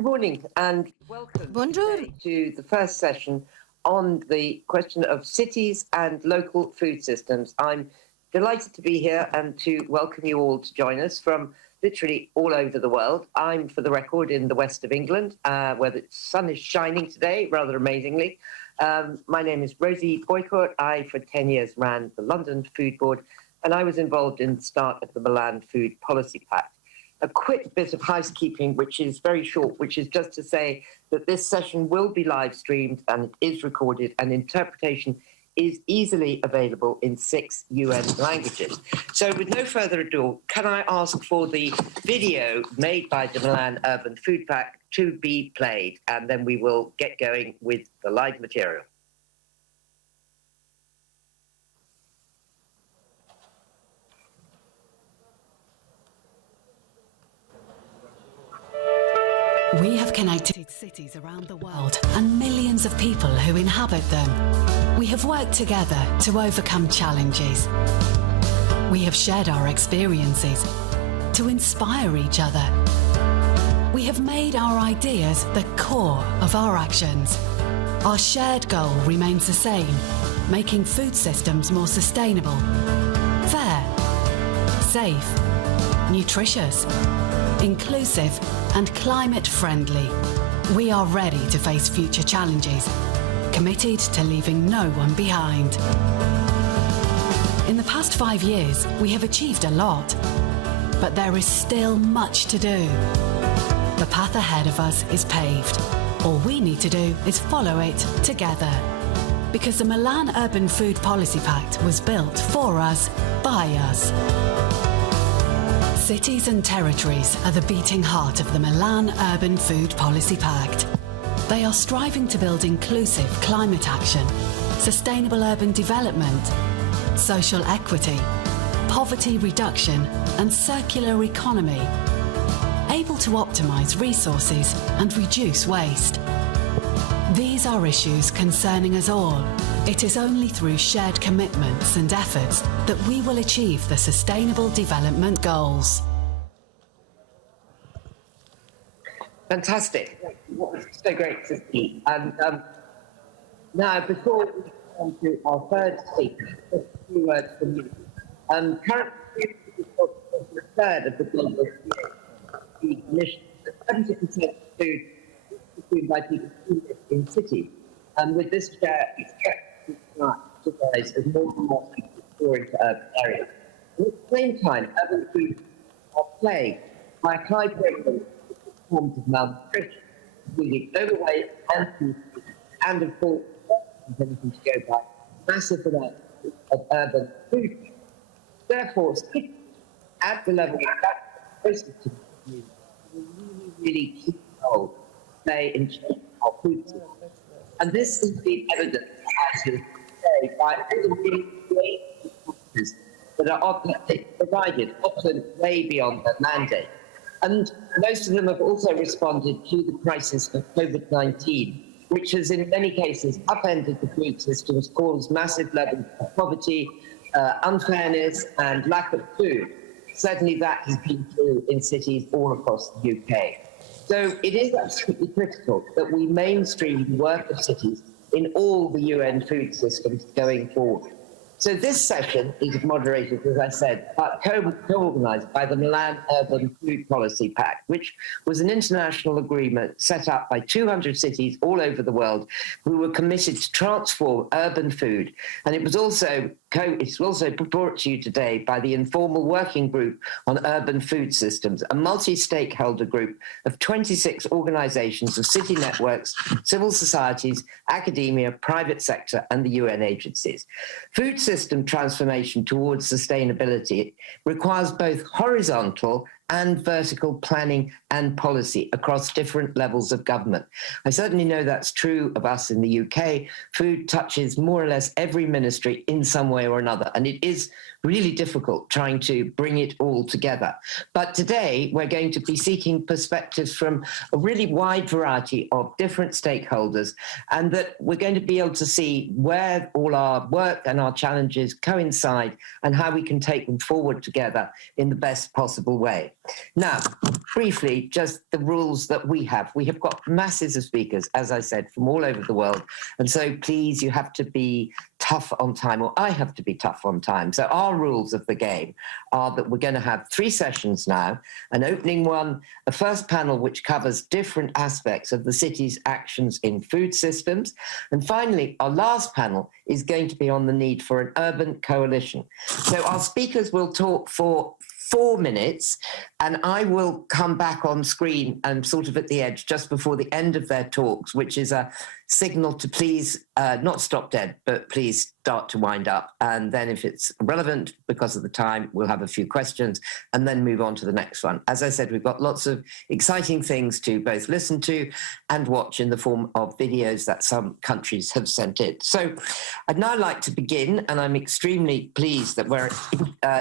Good morning and welcome to the first session on the question of cities and local food systems. I'm delighted to be here and to welcome you all to join us from literally all over the world. I'm, for the record, in the west of England, where the sun is shining today, rather amazingly. My name is Rosie Boycourt. I, for 10 years, ran the London Food Board, and I was involved in the start of the Milan Food Policy Pact. A quick bit of housekeeping, which is very short, which is just to say that this session will be live streamed and it is recorded, and interpretation is easily available in 6 UN languages. So with no further ado, can I ask for the video made by the Milan Urban Food Pact to be played, and then we will get going with the live material. We have connected cities around the world and millions of people who inhabit them. We have worked together to overcome challenges. We have shared our experiences to inspire each other. We have made our ideas the core of our actions. Our shared goal remains the same: making food systems more sustainable, fair, safe, nutritious, inclusive and climate friendly. We are ready to face future challenges, committed to leaving no one behind. In the past 5 years, we have achieved a lot, but there is still much to do. The path ahead of us is paved. All we need to do is follow it together. Because the Milan Urban Food Policy Pact was built for us, by us. Cities and territories are the beating heart of the Milan Urban Food Policy Pact. They are striving to build inclusive climate action, sustainable urban development, social equity, poverty reduction and circular economy, able to optimise resources and reduce waste. These are issues concerning us all. It is only through shared commitments and efforts that we will achieve the Sustainable Development Goals. Fantastic. So great to see. And now, before we come to our third speaker, just a few words from you. Currently, a third of the global food emissions, 70% of food is consumed by people in cities. And with this share, expected to rise as more and more people pour into urban areas. And at the same time, urban foods are plagued by a high prevalence of forms of malnutrition, including overweight and obesity, and of course, anything to go by, massive amounts of urban food. Therefore, cities at the level of that closest to the community really key role to play in shaping our food system. And this has been evident, as you say, by all the great resources that are provided, often way beyond their mandate. And most of them have also responded to the crisis of COVID-19, which has in many cases upended the food systems, caused massive levels of poverty, unfairness and lack of food. Certainly that has been true in cities all across the UK. So it is absolutely critical that we mainstream the work of cities in all the UN food systems going forward. So this session is moderated, as I said, co-organised by the Milan Urban Food Policy Pact, which was an international agreement set up by 200 cities all over the world who were committed to transform urban food. And it was also brought to you today by the Informal Working Group on Urban Food Systems, a multi-stakeholder group of 26 organisations of city networks, civil societies, academia, private sector and the UN agencies. Food system transformation towards sustainability requires both horizontal and vertical planning and policy across different levels of government. I certainly know that's true of us in the UK. Food touches more or less every ministry in some way or another, and it is really difficult trying to bring it all together. But today we're going to be seeking perspectives from a really wide variety of different stakeholders, and that we're going to be able to see where all our work and our challenges coincide and how we can take them forward together in the best possible way. Now, briefly, just the rules that we have. We have got masses of speakers, as I said, from all over the world. And so please, you have to be tough on time, or I have to be tough on time. So our rules of the game are that we're going to have 3 sessions now, an opening one, a first panel which covers different aspects of the city's actions in food systems. And finally, our last panel is going to be on the need for an urban coalition. So our speakers will talk for 4 minutes, and I will come back on screen and sort of at the edge just before the end of their talks, which is a signal to please not stop dead, but please start to wind up. And then if it's relevant because of the time, we'll have a few questions and then move on to the next one. As I said, we've got lots of exciting things to both listen to and watch in the form of videos that some countries have sent in. So I'd now like to begin, and I'm extremely pleased that we're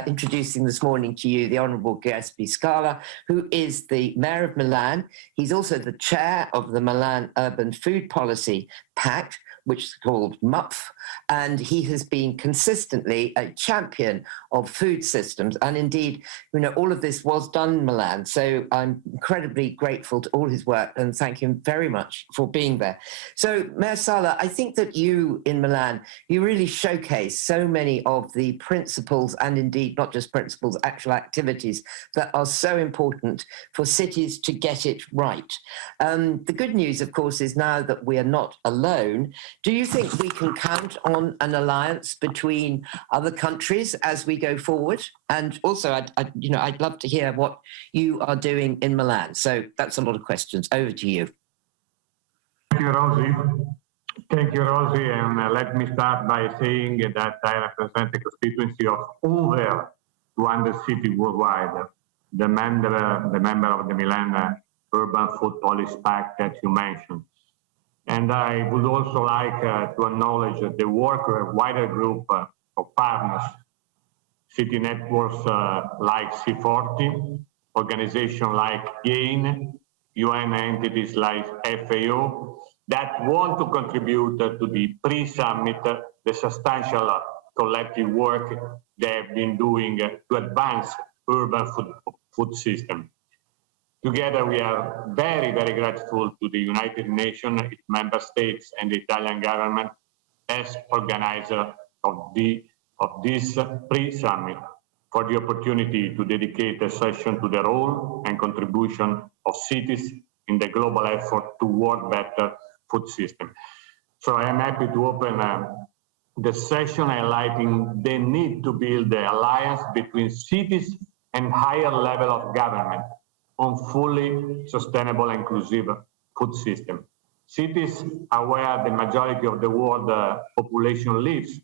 introducing this morning to you the Honourable Giuseppe Scala, who is the Mayor of Milan. He's also the chair of the Milan Urban Food Policy Pact, which is called MUPF, and he has been consistently a champion of food systems. And indeed, you know, all of this was done in Milan. So I'm incredibly grateful to all his work and thank him very much for being there. So Mayor Sala, I think that you in Milan, you really showcase so many of the principles and indeed not just principles, actual activities that are so important for cities to get it right. The good news, of course, is now that we are not alone. Do you think we can count on an alliance between other countries as we go forward? And also, I'd love to hear what you are doing in Milan. So that's a lot of questions. Over to you. Thank you, Rosie. Thank you, Rosie. And let me start by saying that I represent a constituency of over 200 cities worldwide. The member of the Milan Urban Food Policy Pact that you mentioned. And I would also like to acknowledge the work of a wider group of partners, city networks like C40, organizations like GAIN, UN entities like FAO, that want to contribute to the pre-summit, the substantial collective work they have been doing to advance urban food system. Together, we are very, very grateful to the United Nations, its member states, and the Italian government as organizer of this pre-summit for the opportunity to dedicate a session to the role and contribution of cities in the global effort toward better food system. So I am happy to open the session highlighting the need to build the alliance between cities and higher level of government on fully sustainable inclusive food system. Cities are where the majority of the world population lives.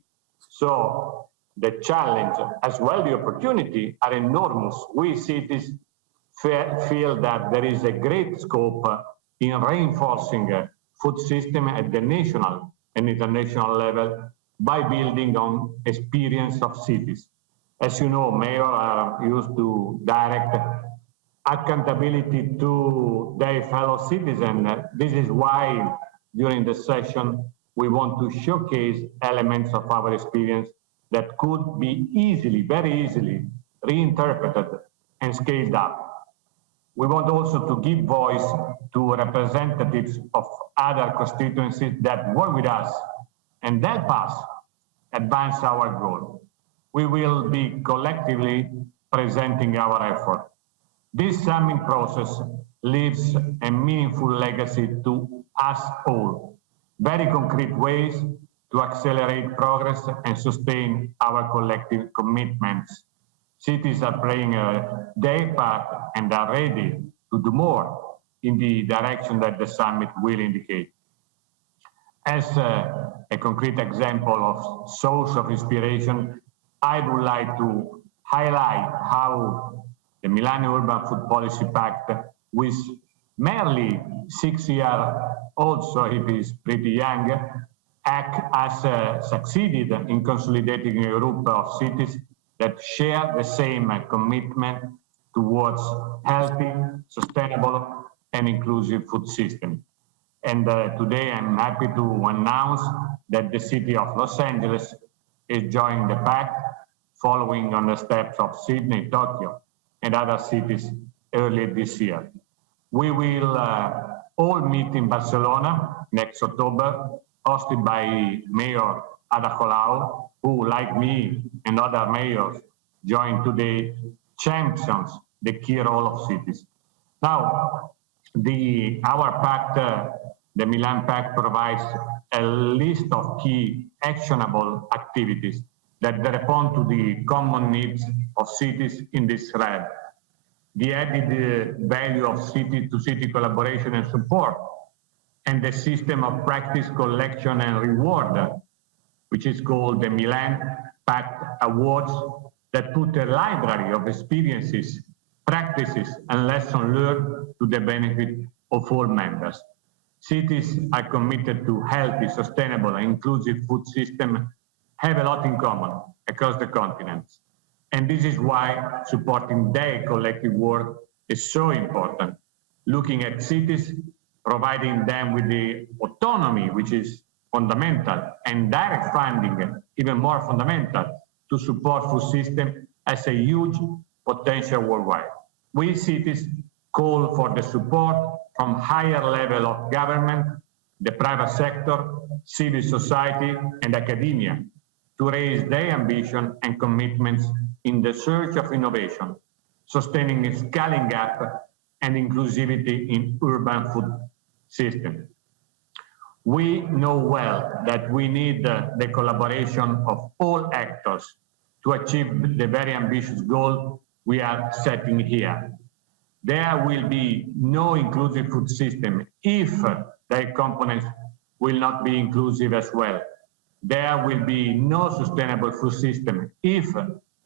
So the challenge as well the opportunity are enormous. We cities feel that there is a great scope in reinforcing food system at the national and international level by building on experience of cities. As you know, mayors are used to direct accountability to their fellow citizens. This is why during the session we want to showcase elements of our experience that could be easily, very easily reinterpreted and scaled up. We want also to give voice to representatives of other constituencies that work with us and help us advance our goal. We will be collectively presenting our effort. This summit process leaves a meaningful legacy to us all, very concrete ways to accelerate progress and sustain our collective commitments. Cities are playing their part and are ready to do more in the direction that the summit will indicate. As a concrete example of source of inspiration, I would like to highlight how the Milan Urban Food Policy Pact, with merely 6 years old, so it is pretty young, has succeeded in consolidating a group of cities that share the same commitment towards healthy, sustainable, and inclusive food system. And today I'm happy to announce that the city of Los Angeles is joining the pact, following on the steps of Sydney, Tokyo, and other cities early this year. We will all meet in Barcelona next October, hosted by Mayor Ada Colau, who, like me and other mayors, joined today, champions the key role of cities. Now, our pact, the Milan Pact, provides a list of key actionable activities that respond to the common needs of cities in this thread. The added value of city-to-city collaboration and support, and the system of practice collection and reward, which is called the Milan Pact Awards, that put a library of experiences, practices, and lessons learned to the benefit of all members. Cities are committed to healthy, sustainable, and inclusive food systems, have a lot in common across the continents. And this is why supporting their collective work is so important. Looking at cities, providing them with the autonomy, which is fundamental, and direct funding, even more fundamental, to support food system as a huge potential worldwide. We cities call for the support from higher level of government, the private sector, civil society, and academia to raise their ambition and commitments in the search of innovation, sustaining scaling up and inclusivity in urban food system. We know well that we need the collaboration of all actors to achieve the very ambitious goal we are setting here. There will be no inclusive food system if their components will not be inclusive as well. There will be no sustainable food system if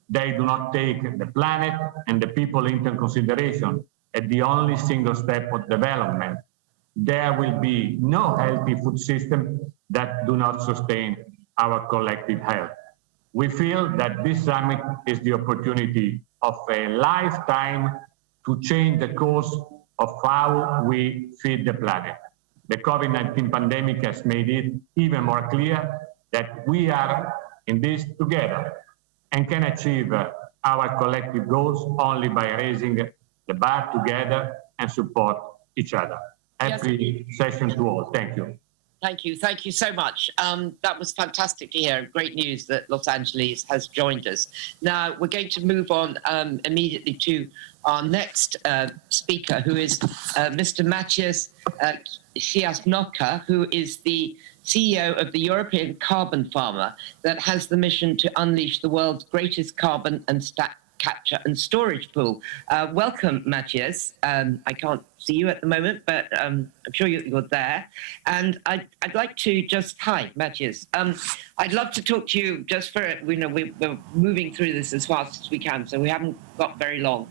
they do not take the planet and the people into consideration as the only single step of development. There will be no healthy food system that do not sustain our collective health. We feel that this summit is the opportunity of a lifetime to change the course of how we feed the planet. The COVID-19 pandemic has made it even more clear that we are in this together and can achieve our collective goals only by raising the bar together and support each other. Happy session to all. Thank you. Thank you. Thank you so much. That was fantastic to hear. Great news that Los Angeles has joined us. Now, we're going to move on immediately to our next speaker, who is Mr. Maciej Ciasnocka, who is the CEO of the European Carbon Farmer that has the mission to unleash the world's greatest carbon and capture and storage pool. Welcome, Maciej. I can't see you at the moment, but I'm sure you're there. And I'd like to just, hi, Maciej. I'd love to talk to you just for, we're moving through this as fast as we can, so we haven't got very long.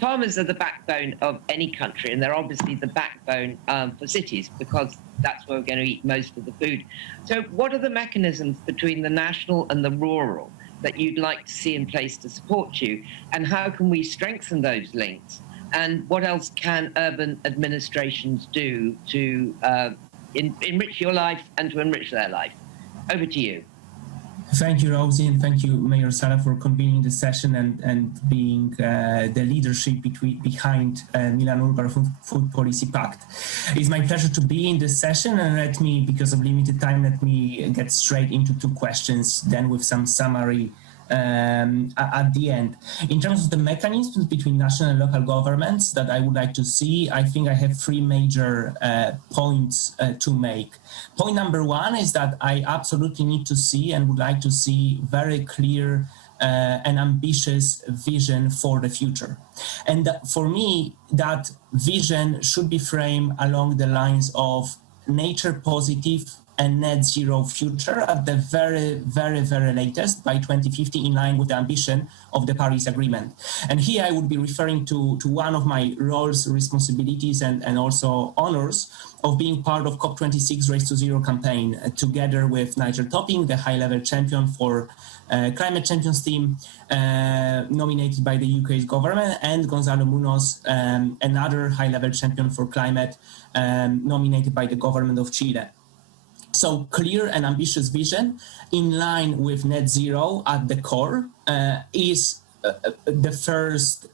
Farmers are the backbone of any country, and they're obviously the backbone for cities because that's where we're going to eat most of the food. So what are the mechanisms between the national and the rural that you'd like to see in place to support you, and how can we strengthen those links? And what else can urban administrations do to enrich your life and to enrich their life? Over to you. Thank you, Rosie, and thank you, Mayor Sala, for convening the session and being the leadership behind Milan Urban Food Policy Pact. It's my pleasure to be in this session, and let me, because of limited time, let me get straight into two questions, then with some summary at the end. In terms of the mechanisms between national and local governments that I would like to see, I think I have three major points to make. Point number one is that I absolutely need to see and would like to see very clear and ambitious vision for the future. And for me, that vision should be framed along the lines of nature positive and net zero future at the very, very, very latest by 2050, in line with the ambition of the Paris Agreement. And here I would be referring to one of my roles, responsibilities, and also honors of being part of COP26 Race to Zero campaign, together with Nigel Topping, the high-level champion for Climate Champions team, nominated by the UK's government, and Gonzalo Munoz, another high-level champion for climate, nominated by the government of Chile. So clear and ambitious vision in line with net zero at the core is the first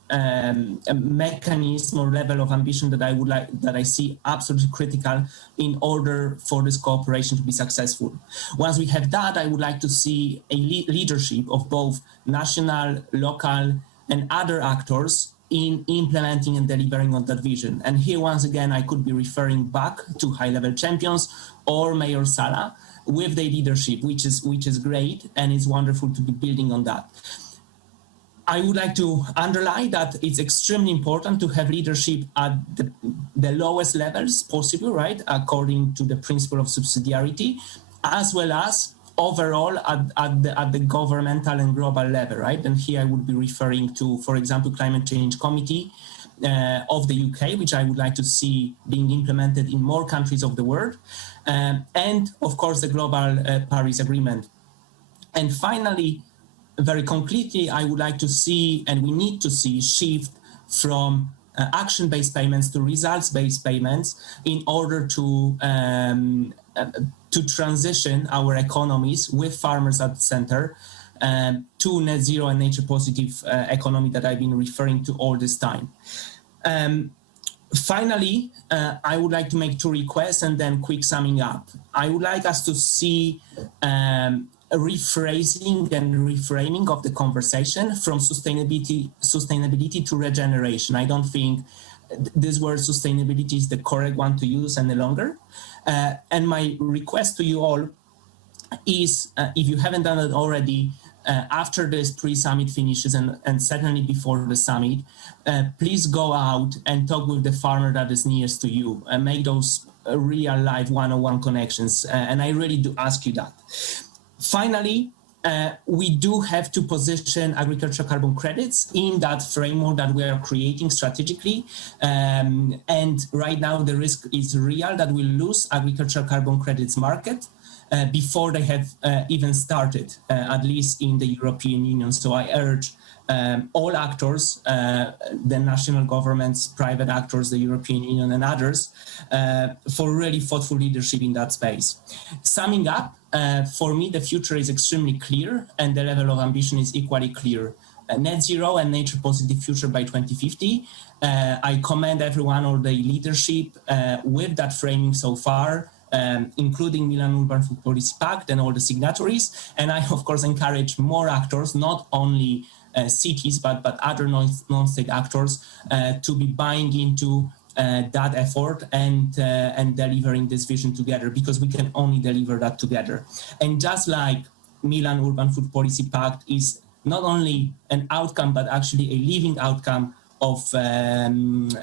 mechanism or level of ambition that I see absolutely critical in order for this cooperation to be successful. Once we have that, I would like to see a leadership of both national, local, and other actors in implementing and delivering on that vision. And here, once again, I could be referring back to high-level champions or Mayor Sala with their leadership, which is great, and it's wonderful to be building on that. I would like to underline that it's extremely important to have leadership at the lowest levels possible, right, according to the principle of subsidiarity, as well as overall at the governmental and global level, right? And here I would be referring to, for example, Climate Change Committee of the UK, which I would like to see being implemented in more countries of the world, and of course the Global Paris Agreement. And finally, very concretely, I would like to see, and we need to see, shift from action-based payments to results-based payments in order to transition our economies with farmers at the center to net zero and nature positive economy that I've been referring to all this time. Finally, I would like to make two requests and then quick summing up. I would like us to see a rephrasing and reframing of the conversation from sustainability to regeneration. I don't think this word sustainability is the correct one to use any longer. And my request to you all is, if you haven't done it already, after this pre-summit finishes and certainly before the summit, please go out and talk with the farmer that is nearest to you and make those real life one-on-one connections. And I really do ask you that. Finally, we do have to position agricultural carbon credits in that framework that we are creating strategically. And right now, the risk is real that we'll lose agricultural carbon credits market before they have even started, at least in the European Union. So I urge all actors, the national governments, private actors, the European Union and others, for really thoughtful leadership in that space. Summing up, for me, the future is extremely clear and the level of ambition is equally clear. Net zero and nature positive future by 2050. I commend everyone on the leadership with that framing so far, including Milan Urban Food Policy Pact and all the signatories. And I, of course, encourage more actors, not only cities, but other non-state actors to be buying into that effort and delivering this vision together, because we can only deliver that together. And just like Milan Urban Food Policy Pact is not only an outcome, but actually a living outcome of World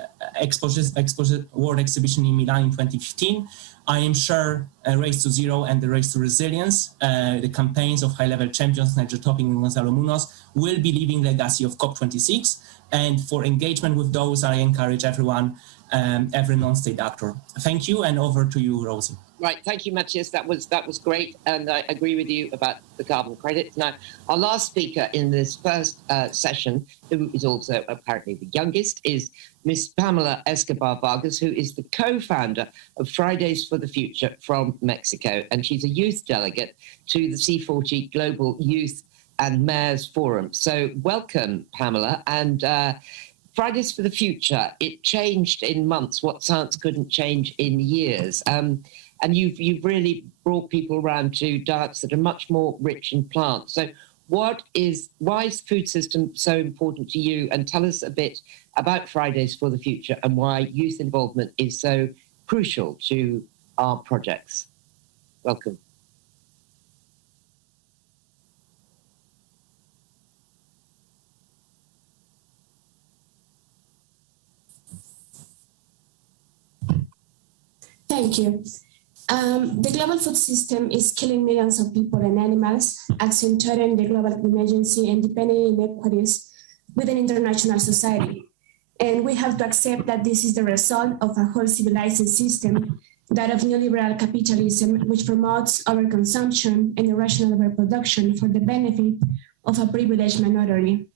Exhibition in Milan in 2015, I am sure Race to Zero and the Race to Resilience, the campaigns of high-level champions, Nigel Topping and Gonzalo Munoz, will be leaving legacy of COP26. And for engagement with those, I encourage everyone, every non-state actor. Thank you, and over to you, Rosie. Right, thank you, Matthias. That was great, and I agree with you about the carbon credits. Now, our last speaker in this first session, who is also apparently the youngest, is Ms. Pamela Escobar Vargas, who is the co-founder of Fridays for the Future from Mexico, and she's a youth delegate to the C40 Global Youth and Mayors Forum. So welcome, Pamela, and Fridays for the Future, it changed in months what science couldn't change in years. And you've really brought people around to diets that are much more rich in plants. So why is the food system so important to you? And tell us a bit about Fridays for the Future and why youth involvement is so crucial to our projects. Welcome. Thank you. The global food system is killing millions of people and animals, accentuating the global emergency and deepening inequities within international society. And we have to accept that this is the result of a whole civilizing system, that of neoliberal capitalism, which promotes overconsumption and irrational overproduction for the benefit of a privileged minority.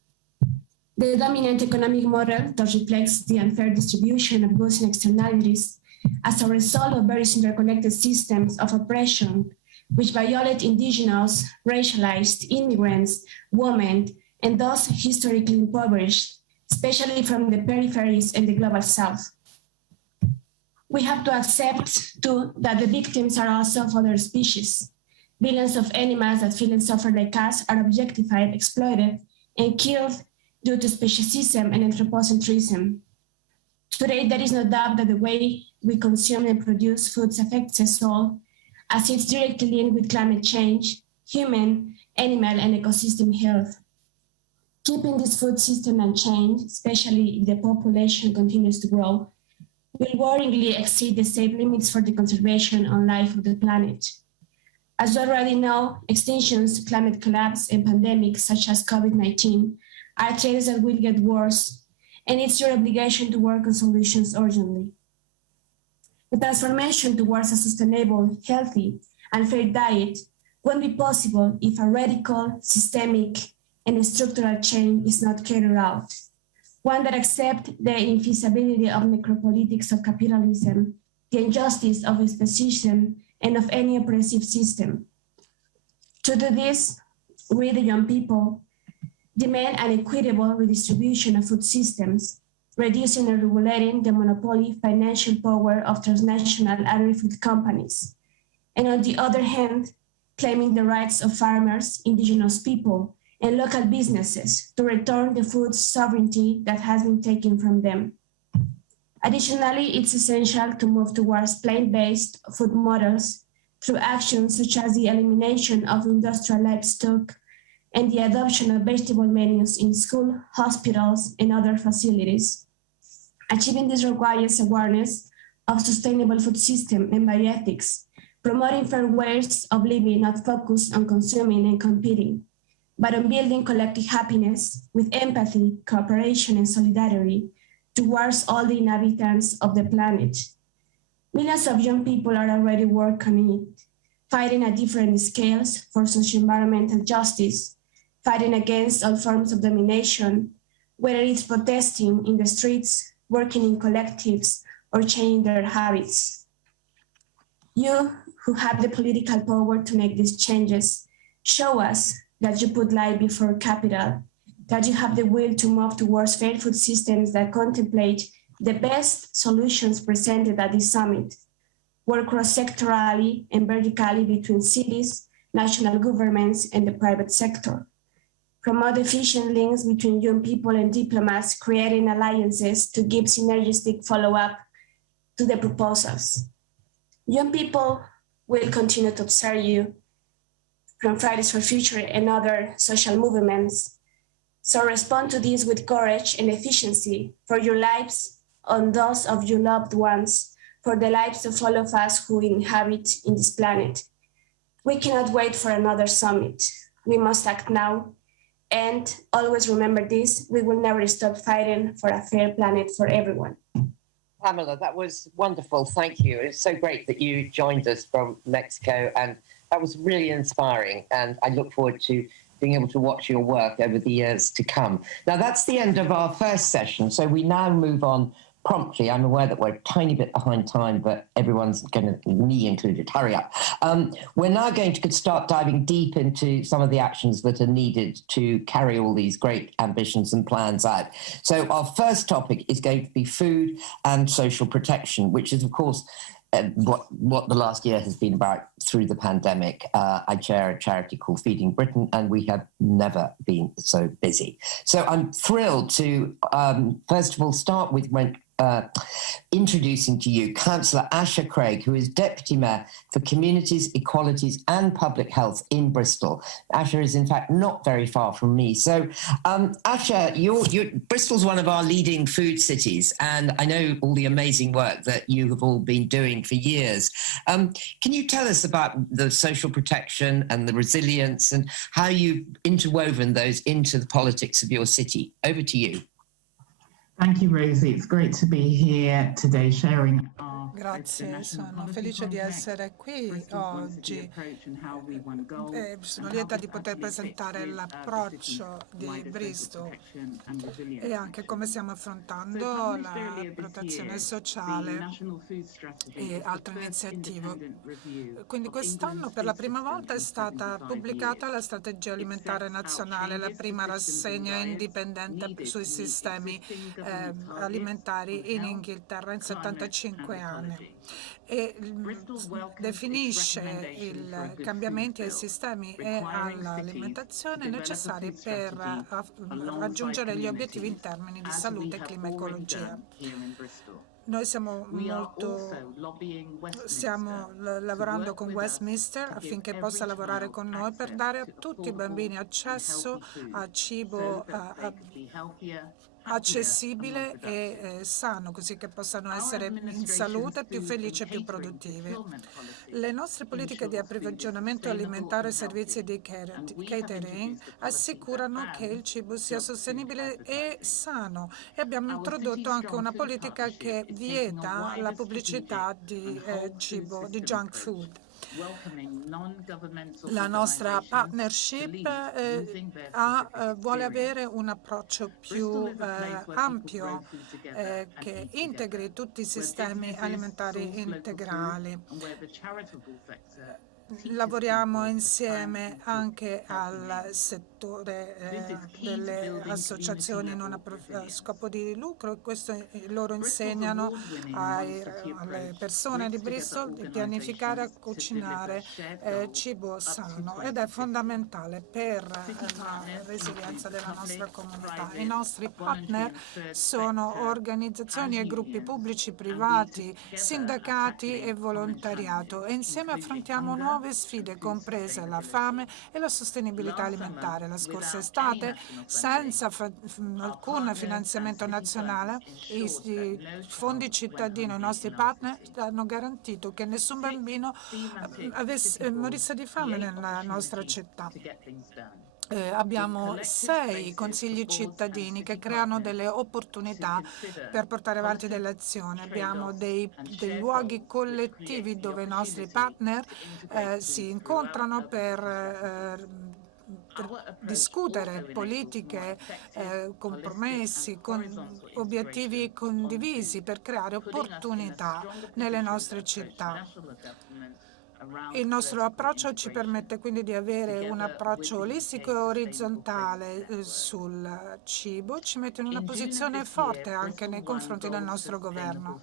The dominant economic model that reflects the unfair distribution of goods and externalities as a result of various interconnected systems of oppression, which violate indigenous, racialized, immigrants, women, and those historically impoverished, especially from the peripheries and the global south. We have to accept, too, that the victims are also of other species. Billions of animals that feel and suffer like us are objectified, exploited, and killed due to speciesism and anthropocentrism. Today, there is no doubt that the way we consume and produce foods affects us all, as it's directly linked with climate change, human, animal, and ecosystem health. Keeping this food system unchanged, especially if the population continues to grow, will worryingly exceed the safe limits for the conservation of life of the planet. As you already know, extinctions, climate collapse, and pandemics such as COVID-19 are threats that will get worse, and it's your obligation to work on solutions urgently. The transformation towards a sustainable, healthy, and fair diet won't be possible if a radical, systemic, and structural change is not carried out. One that accepts the infeasibility of necropolitics of capitalism, the injustice of exposition, and of any oppressive system. To do this, we, the young people, demand an equitable redistribution of food systems, reducing and regulating the monopoly financial power of transnational agri-food companies, and on the other hand, claiming the rights of farmers, indigenous people, and local businesses to return the food sovereignty that has been taken from them. Additionally, it's essential to move towards plant-based food models through actions such as the elimination of industrial livestock and the adoption of vegetable menus in school, hospitals, and other facilities. Achieving this requires awareness of sustainable food system and bioethics, promoting fair ways of living not focused on consuming and competing, but on building collective happiness with empathy, cooperation, and solidarity towards all the inhabitants of the planet. Millions of young people are already working on it, fighting at different scales for socio-environmental justice, fighting against all forms of domination, whether it's protesting in the streets, working in collectives, or changing their habits. You, who have the political power to make these changes, show us that you put life before capital, that you have the will to move towards fair food systems that contemplate the best solutions presented at this summit, work cross-sectorally and vertically between cities, national governments, and the private sector. Promote efficient links between young people and diplomats, creating alliances to give synergistic follow-up to the proposals. Young people will continue to observe you from Fridays for Future and other social movements. So respond to this with courage and efficiency for your lives, on those of your loved ones, for the lives of all of us who inhabit in this planet. We cannot wait for another summit. We must act now. And always remember this, we will never stop fighting for a fair planet for everyone. Pamela, that was wonderful. Thank you. It's so great that you joined us from Mexico, and that was really inspiring. And I look forward to being able to watch your work over the years to come. Now, that's the end of our first session. So we now move on promptly. I'm aware that we're a tiny bit behind time, but everyone's going to, me included, hurry up. We're now going to start diving deep into some of the actions that are needed to carry all these great ambitions and plans out. So our first topic is going to be food and social protection, which is, of course, what the last year has been about through the pandemic. I chair a charity called Feeding Britain, and we have never been so busy. So I'm thrilled to, first of all, start with introducing to you Councillor Asha Craig, who is Deputy Mayor for Communities, Equalities and Public Health in Bristol. Asha is, in fact, not very far from me. So, Asha, Bristol's one of our leading food cities, and I know all the amazing work that you have all been doing for years. Can you tell us about the social protection and the resilience and how you've interwoven those into the politics of your city? Over to you. Thank you, Rosie. It's great to be here today sharing our Grazie, sono felice di essere qui oggi. Sono lieta di poter presentare l'approccio di Bristol e anche come stiamo affrontando la protezione sociale e altre iniziative. Quindi quest'anno per la prima volta è stata pubblicata la strategia alimentare nazionale, la prima rassegna indipendente sui sistemi alimentari in Inghilterra in 75 anni e definisce i cambiamenti ai sistemi e all'alimentazione necessari per raggiungere gli obiettivi in termini di salute, clima e ecologia. Noi stiamo lavorando con Westminster affinché possa lavorare con noi per dare a tutti i bambini accesso a cibo accessibile e sano, così che possano essere in salute, più felici e più produttivi. Le nostre politiche di approvvigionamento alimentare e servizi di catering assicurano che il cibo sia sostenibile e sano e abbiamo introdotto anche una politica che vieta la pubblicità di cibo, di junk food. La nostra partnership vuole avere un approccio più ampio che integri tutti i sistemi alimentari integrali. Lavoriamo insieme anche al settore delle associazioni non a scopo di lucro e questo loro insegnano alle persone di Bristol di pianificare e cucinare cibo sano ed è fondamentale per la resilienza della nostra comunità. I nostri partner sono organizzazioni e gruppi pubblici, privati, sindacati e volontariato e insieme affrontiamo nuove sfide, comprese la fame e la sostenibilità alimentare. La scorsa estate, senza alcun finanziamento nazionale, i fondi cittadini, i nostri partner, hanno garantito che nessun bambino morisse di fame nella nostra città. Abbiamo 6 consigli cittadini che creano delle opportunità per portare avanti delle azioni. Abbiamo dei luoghi collettivi dove i nostri partner si incontrano per discutere politiche, compromessi, obiettivi condivisi per creare opportunità nelle nostre città. Il nostro approccio ci permette quindi di avere un approccio olistico e orizzontale sul cibo, ci mette in una posizione forte anche nei confronti del nostro governo.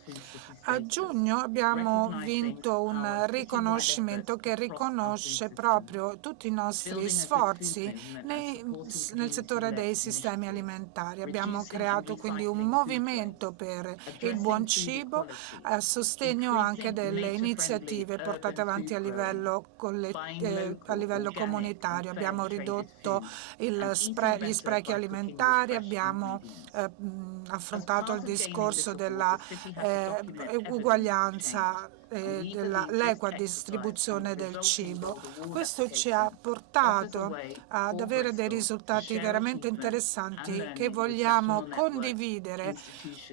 A giugno abbiamo vinto un riconoscimento che riconosce proprio tutti i nostri sforzi nel settore dei sistemi alimentari. Abbiamo creato quindi un movimento per il buon cibo a sostegno anche delle iniziative portate avanti a livello comunitario. Abbiamo ridotto gli sprechi alimentari, abbiamo affrontato il discorso della uguaglianza e dell'equa distribuzione del cibo. Questo ci ha portato ad avere dei risultati veramente interessanti che vogliamo condividere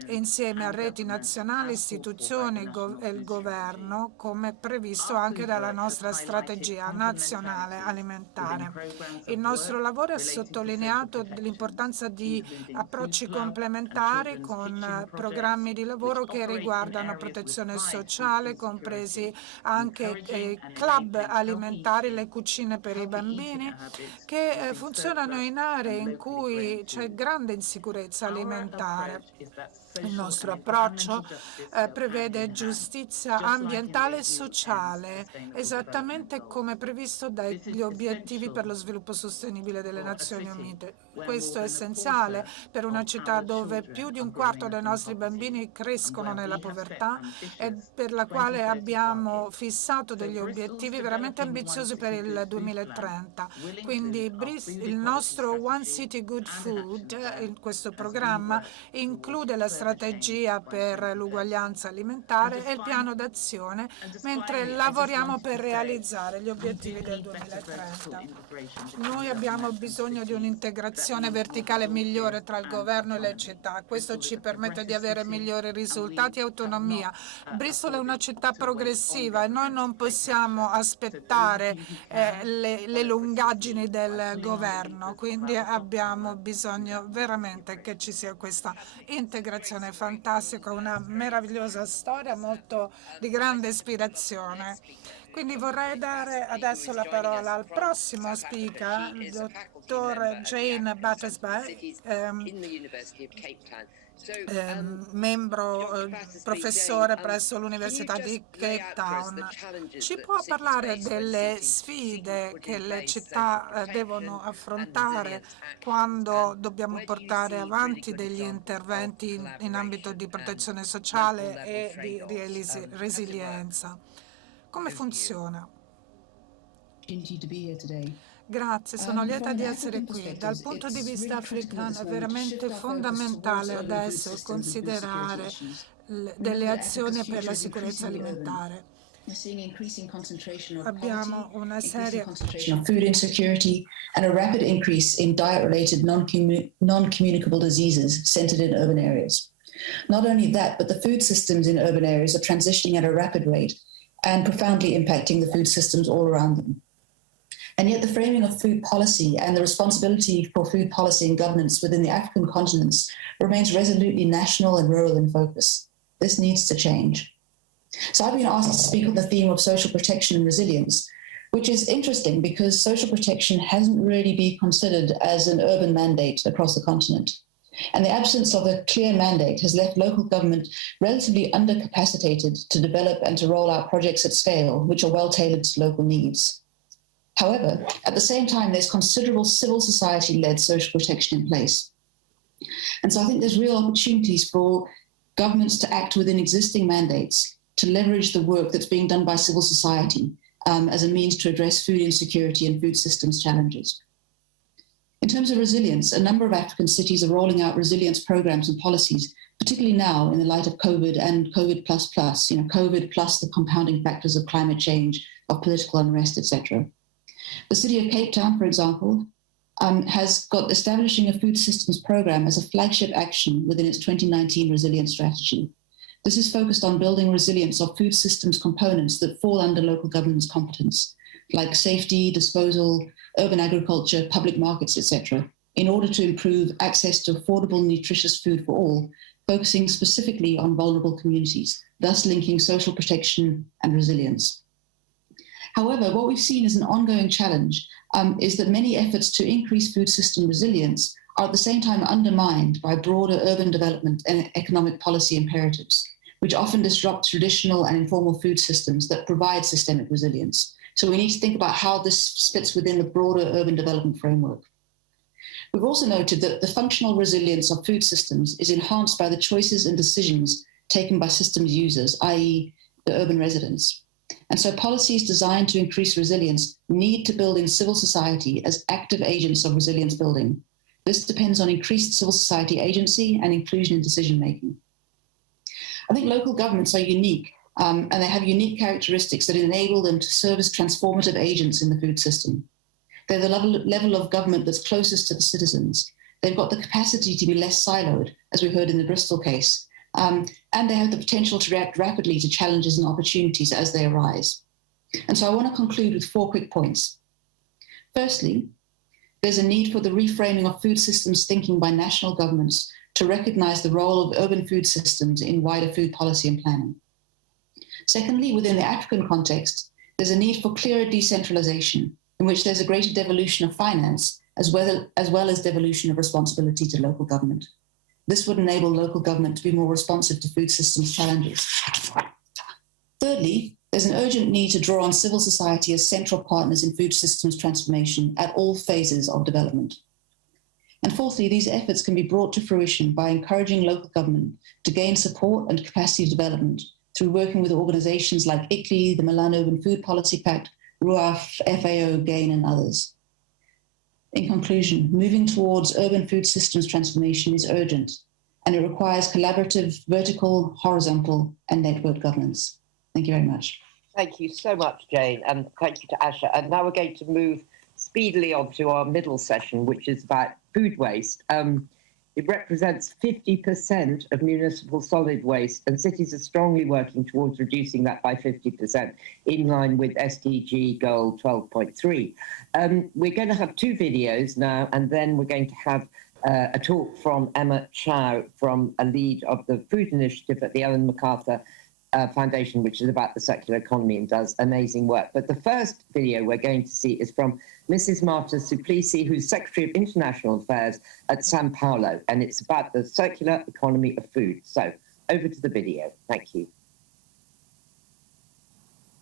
insieme a reti nazionali, istituzioni e il governo, come previsto anche dalla nostra strategia nazionale alimentare. Il nostro lavoro ha sottolineato l'importanza di approcci complementari con programmi di lavoro che riguardano protezione sociale, compresi anche club alimentari, le cucine per i bambini, che funzionano in aree in cui c'è grande insicurezza alimentare. Il nostro approccio prevede giustizia ambientale e sociale, esattamente come previsto dagli obiettivi per lo sviluppo sostenibile delle Nazioni Unite. Questo è essenziale per una città dove più di un quarto dei nostri bambini crescono nella povertà e per la quale abbiamo fissato degli obiettivi veramente ambiziosi per il 2030. Quindi il nostro One City Good Food, questo programma, include la strategia strategia per l'uguaglianza alimentare e il piano d'azione, mentre lavoriamo per realizzare gli obiettivi del 2030. Noi abbiamo bisogno di un'integrazione verticale migliore tra il governo e le città. Questo ci permette di avere migliori risultati e autonomia. Bristol è una città progressiva e noi non possiamo aspettare le lungaggini del governo, quindi abbiamo bisogno veramente che ci sia questa integrazione fantastica, una meravigliosa storia molto di grande ispirazione. Quindi vorrei dare adesso la parola al prossimo speaker, il dottor Jane Battersby, professore presso l'Università di Cape Town. Ci può parlare delle sfide che le città devono affrontare quando dobbiamo portare avanti degli interventi in ambito di protezione sociale e di resilienza? Come funziona? Grazie, sono lieta di essere qui. Dal punto di vista africano è veramente fondamentale adesso considerare delle azioni per la sicurezza alimentare. Abbiamo una serie of food insecurity and a rapid increase in diet-related non-communicable diseases centered in urban areas. Not only that, but the food systems in urban areas are transitioning at a rapid rate and profoundly impacting the food systems all around them. And yet the framing of food policy and the responsibility for food policy and governance within the African continents remains resolutely national and rural in focus. This needs to change. So I've been asked to speak on the theme of social protection and resilience, which is interesting because social protection hasn't really been considered as an urban mandate across the continent. And the absence of a clear mandate has left local government relatively undercapacitated to develop and to roll out projects at scale, which are well tailored to local needs. However, at the same time, there's considerable civil society-led social protection in place. And so I think there's real opportunities for governments to act within existing mandates to leverage the work that's being done by civil society as a means to address food insecurity and food systems challenges. In terms of resilience, a number of African cities are rolling out resilience programs and policies, particularly now in the light of COVID and COVID++, COVID plus the compounding factors of climate change, of political unrest, etc. The city of Cape Town, for example, has got establishing a food systems program as a flagship action within its 2019 resilience strategy. This is focused on building resilience of food systems components that fall under local government's competence, like safety, disposal, urban agriculture, public markets, etc., in order to improve access to affordable, nutritious food for all, focusing specifically on vulnerable communities, thus linking social protection and resilience. However, what we've seen as an ongoing challenge is that many efforts to increase food system resilience are at the same time undermined by broader urban development and economic policy imperatives, which often disrupt traditional and informal food systems that provide systemic resilience. So we need to think about how this fits within the broader urban development framework. We've also noted that the functional resilience of food systems is enhanced by the choices and decisions taken by systems users, i.e. the urban residents. And so policies designed to increase resilience need to build in civil society as active agents of resilience building. This depends on increased civil society agency and inclusion in decision-making. I think local governments are unique, and they have unique characteristics that enable them to serve as transformative agents in the food system. They're the level of government that's closest to the citizens. They've got the capacity to be less siloed, as we heard in the Bristol case, and they have the potential to react rapidly to challenges and opportunities as they arise. And so I want to conclude with 4 quick points. Firstly, there's a need for the reframing of food systems thinking by national governments to recognize the role of urban food systems in wider food policy and planning. Secondly, within the African context, there's a need for clearer decentralization in which there's a greater devolution of finance as well as devolution of responsibility to local government. This would enable local government to be more responsive to food systems challenges. Thirdly, there's an urgent need to draw on civil society as central partners in food systems transformation at all phases of development. And fourthly, these efforts can be brought to fruition by encouraging local government to gain support and capacity development through working with organizations like ICLI, the Milan Urban Food Policy Pact, RUAF, FAO, GAIN, and others. In conclusion, moving towards urban food systems transformation is urgent, and it requires collaborative, vertical, horizontal, and network governance. Thank you very much. Thank you so much, Jane, and thank you to Asha. And now we're going to move speedily on to our middle session, which is about food waste. It represents 50% of municipal solid waste, and cities are strongly working towards reducing that by 50%, in line with SDG goal 12.3. We're going to have two videos now, and then we're going to have a talk from Emma Chow, from a lead of the food initiative at the Ellen MacArthur Foundation, which is about the circular economy and does amazing work. But the first video we're going to see is from Mrs. Marta Suplicy, who's Secretary of International Affairs at Sao Paulo, and it's about the circular economy of food. So over to the video. Thank you.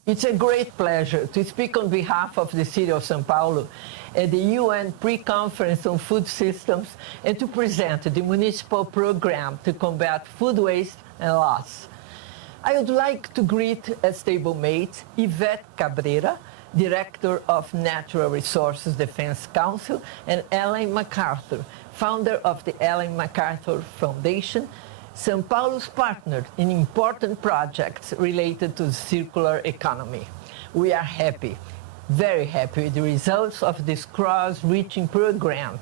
It's a great pleasure to speak on behalf of the City of Sao Paulo at the UN Pre-Conference on Food Systems and to present the municipal program to combat food waste and loss. I would like to greet as tablemates Yvette Cabrera, Director of Natural Resources Defense Council, and Ellen MacArthur, founder of the Ellen MacArthur Foundation, São Paulo's partner in important projects related to the circular economy. We are happy, very happy with the results of this cross-reaching program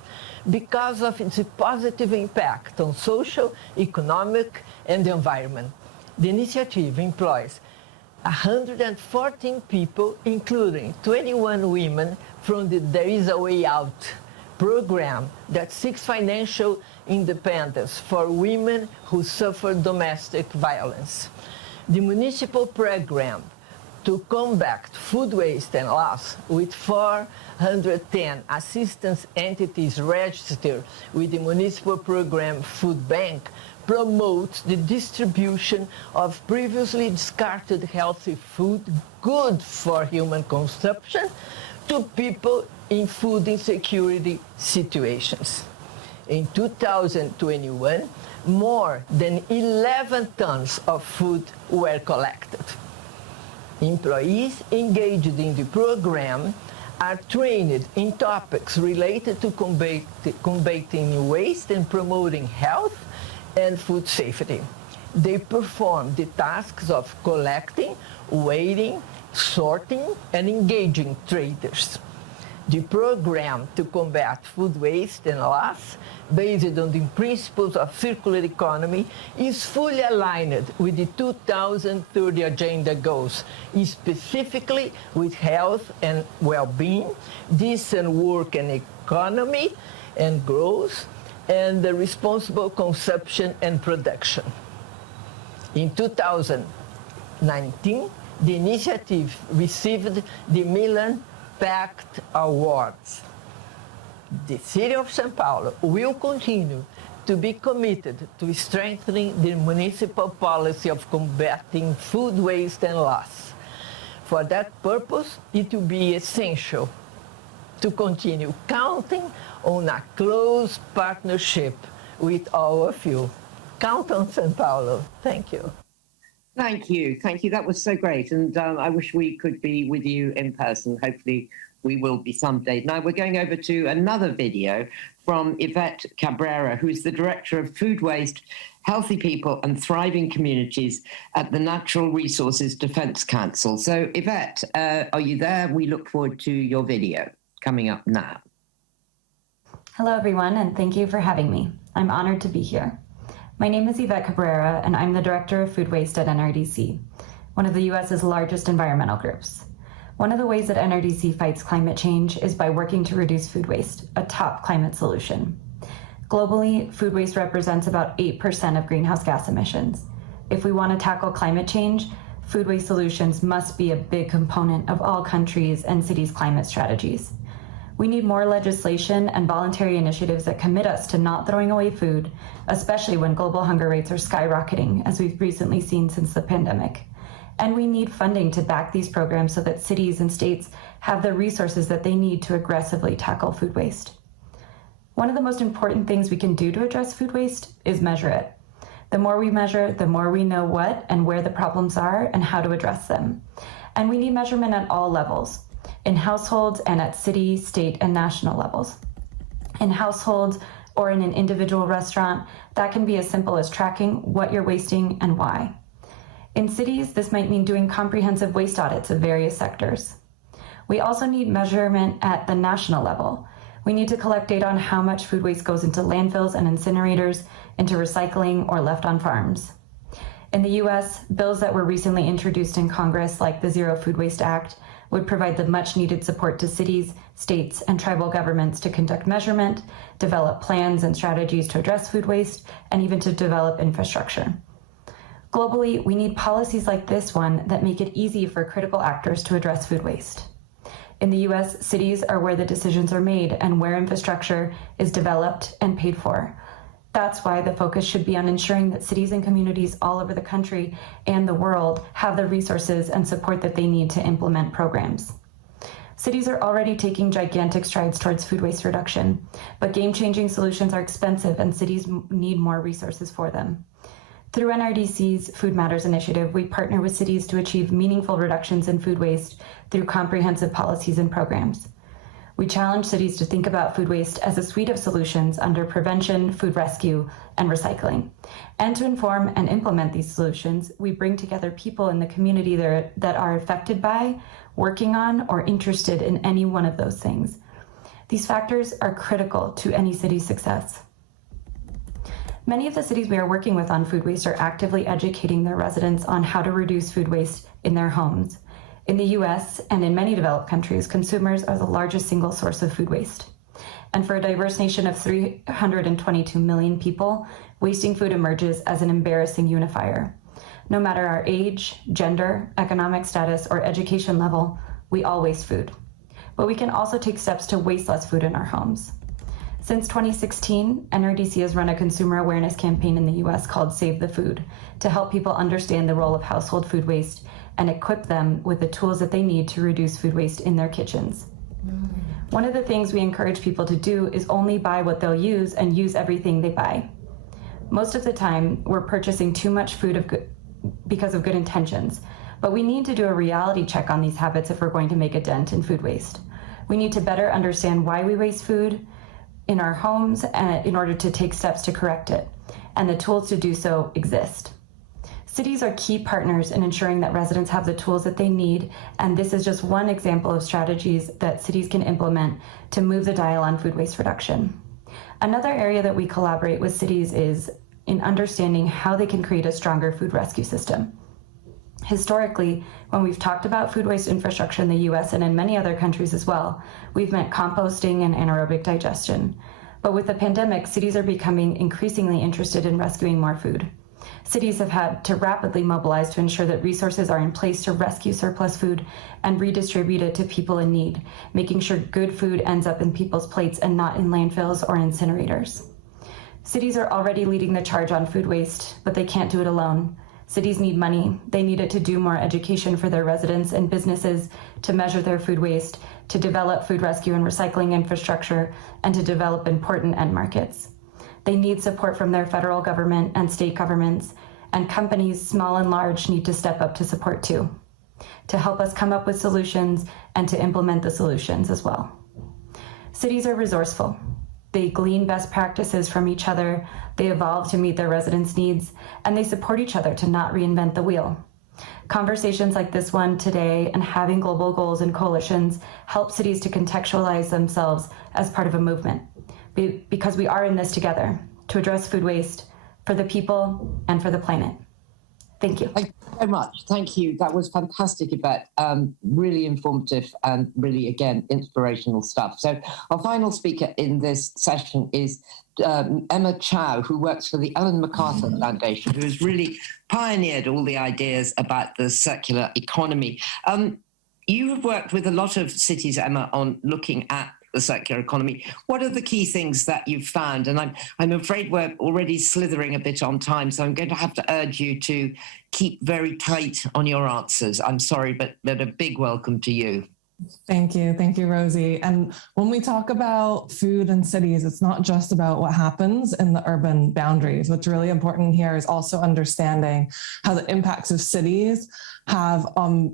because of its positive impact on social, economic, and the environment. The initiative employs 114 people, including 21 women from the There Is a Way Out program that seeks financial independence for women who suffer domestic violence. The municipal program to combat food waste and loss, with 410 assistance entities registered with the municipal program Food Bank, promotes the distribution of previously discarded healthy food, good for human consumption, to people in food insecurity situations. In 2021, more than 11 tons of food were collected. Employees engaged in the program are trained in topics related to combating waste and promoting health and food safety. They perform the tasks of collecting, weighing, sorting, and engaging traders. The program to combat food waste and loss, based on the principles of circular economy, is fully aligned with the 2030 Agenda goals, specifically with health and well-being, decent work and economy and growth, and the responsible consumption and production. In 2019, the initiative received the Milan Pact Awards. The City of Sao Paulo will continue to be committed to strengthening the municipal policy of combating food waste and loss. For that purpose, it will be essential to continue counting on a close partnership with all of you. Count on Sao Paulo. Thank you. Thank you. Thank you. That was so great. And I wish we could be with you in person. Hopefully we will be someday. Now we're going over to another video from Yvette Cabrera, who's the Director of Food Waste, Healthy People and Thriving Communities at the Natural Resources Defence Council. So Yvette, are you there? We look forward to your video coming up now. Hello, everyone, and thank you for having me. I'm honored to be here. My name is Yvette Cabrera, and I'm the Director of Food Waste at NRDC, one of the U.S.'s largest environmental groups. One of the ways that NRDC fights climate change is by working to reduce food waste, a top climate solution. Globally, food waste represents about 8% of greenhouse gas emissions. If we want to tackle climate change, food waste solutions must be a big component of all countries' and cities' climate strategies. We need more legislation and voluntary initiatives that commit us to not throwing away food, especially when global hunger rates are skyrocketing, as we've recently seen since the pandemic. And we need funding to back these programs so that cities and states have the resources that they need to aggressively tackle food waste. One of the most important things we can do to address food waste is measure it. The more we measure, the more we know what and where the problems are and how to address them. And we need measurement at all levels, in households and at city, state, and national levels. In households, or in an individual restaurant, that can be as simple as tracking what you're wasting and why. In cities, this might mean doing comprehensive waste audits of various sectors. We also need measurement at the national level. We need to collect data on how much food waste goes into landfills and incinerators, into recycling, or left on farms. In the US, bills that were recently introduced in Congress, like the Zero Food Waste Act, would provide the much needed support to cities, states, and tribal governments to conduct measurement, develop plans and strategies to address food waste, and even to develop infrastructure. Globally, we need policies like this one that make it easy for critical actors to address food waste. In the US, cities are where the decisions are made and where infrastructure is developed and paid for. That's why the focus should be on ensuring that cities and communities all over the country and the world have the resources and support that they need to implement programs. Cities are already taking gigantic strides towards food waste reduction, but game-changing solutions are expensive and cities need more resources for them. Through NRDC's Food Matters initiative, we partner with cities to achieve meaningful reductions in food waste through comprehensive policies and programs. We challenge cities to think about food waste as a suite of solutions under prevention, food rescue, and recycling. And to inform and implement these solutions, we bring together people in the community that are affected by, working on, or interested in any one of those things. These factors are critical to any city's success. Many of the cities we are working with on food waste are actively educating their residents on how to reduce food waste in their homes. In the US and in many developed countries, consumers are the largest single source of food waste. And for a diverse nation of 322 million people, wasting food emerges as an embarrassing unifier. No matter our age, gender, economic status, or education level, we all waste food. But we can also take steps to waste less food in our homes. Since 2016, NRDC has run a consumer awareness campaign in the US called Save the Food to help people understand the role of household food waste and equip them with the tools that they need to reduce food waste in their kitchens. One of the things we encourage people to do is only buy what they'll use and use everything they buy. Most of the time, we're purchasing too much food because of good intentions, but we need to do a reality check on these habits if we're going to make a dent in food waste. We need to better understand why we waste food in our homes in order to take steps to correct it, and the tools to do so exist. Cities are key partners in ensuring that residents have the tools that they need, and this is just one example of strategies that cities can implement to move the dial on food waste reduction. Another area that we collaborate with cities is in understanding how they can create a stronger food rescue system. Historically, when we've talked about food waste infrastructure in the US and in many other countries as well, we've meant composting and anaerobic digestion. But with the pandemic, cities are becoming increasingly interested in rescuing more food. Cities have had to rapidly mobilize to ensure that resources are in place to rescue surplus food and redistribute it to people in need, making sure good food ends up in people's plates and not in landfills or incinerators. Cities are already leading the charge on food waste, but they can't do it alone. Cities need money. They need it to do more education for their residents and businesses, to measure their food waste, to develop food rescue and recycling infrastructure, and to develop important end markets. They need support from their federal government and state governments, and companies, small and large, need to step up to support too, to help us come up with solutions and to implement the solutions as well. Cities are resourceful. They glean best practices from each other, they evolve to meet their residents' needs, and they support each other to not reinvent the wheel. Conversations like this one today and having global goals and coalitions help cities to contextualize themselves as part of a movement, because we are in this together to address food waste for the people and for the planet. Thank you. Thank you so much. Thank you. That was fantastic, Yvette. Really informative and really, again, inspirational stuff. So our final speaker in this session is Emma Chow, who works for the Ellen MacArthur Foundation, who has really pioneered all the ideas about the circular economy. You have worked with a lot of cities, Emma, on looking at the circular economy. What are the key things that you've found? And I'm afraid we're already slithering a bit on time, so I'm going to have to urge you to keep very tight on your answers. I'm sorry, but a big welcome to you. Thank you, Rosie. And when we talk about food in cities, it's not just about what happens in the urban boundaries. What's really important here is also understanding how the impacts of cities have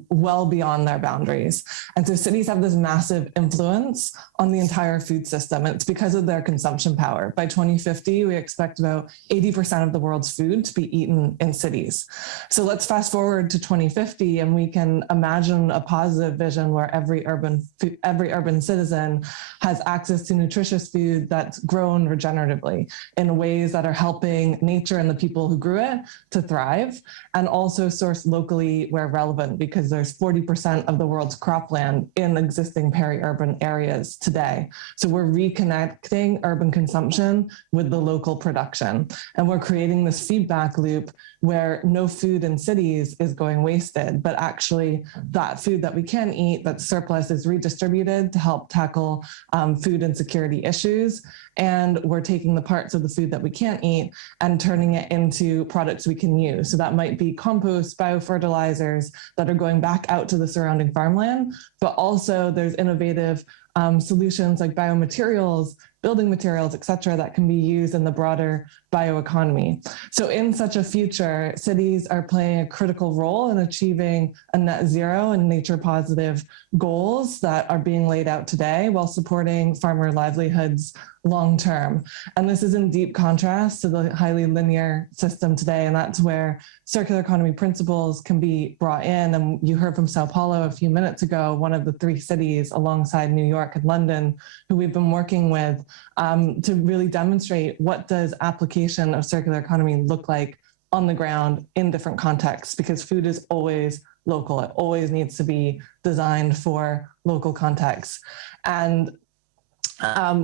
well beyond their boundaries. And so cities have this massive influence on the entire food system. And it's because of their consumption power. By 2050, we expect about 80% of the world's food to be eaten in cities. So let's fast forward to 2050, and we can imagine a positive vision where every urban citizen has access to nutritious food that's grown regeneratively in ways that are helping nature and the people who grew it to thrive, and also sourced locally where relevant, because there's 40% of the world's cropland in existing peri-urban areas today. So we're reconnecting urban consumption with the local production. And we're creating this feedback loop where no food in cities is going wasted, but actually that food that we can eat, that surplus, is redistributed to help tackle food insecurity issues. And we're taking the parts of the food that we can't eat and turning it into products we can use. So that might be compost, biofertilizers that are going back out to the surrounding farmland, but also there's innovative solutions like biomaterials, building materials, et cetera, that can be used in the broader bioeconomy. So in such a future, cities are playing a critical role in achieving a net zero and nature positive goals that are being laid out today while supporting farmer livelihoods long term. And this is in deep contrast to the highly linear system today. And that's where circular economy principles can be brought in. And you heard from Sao Paulo a few minutes ago, one of the 3 cities alongside New York and London, who we've been working with to really demonstrate what does application of circular economy look like on the ground in different contexts, because food is always local. It always needs to be designed for local contexts. And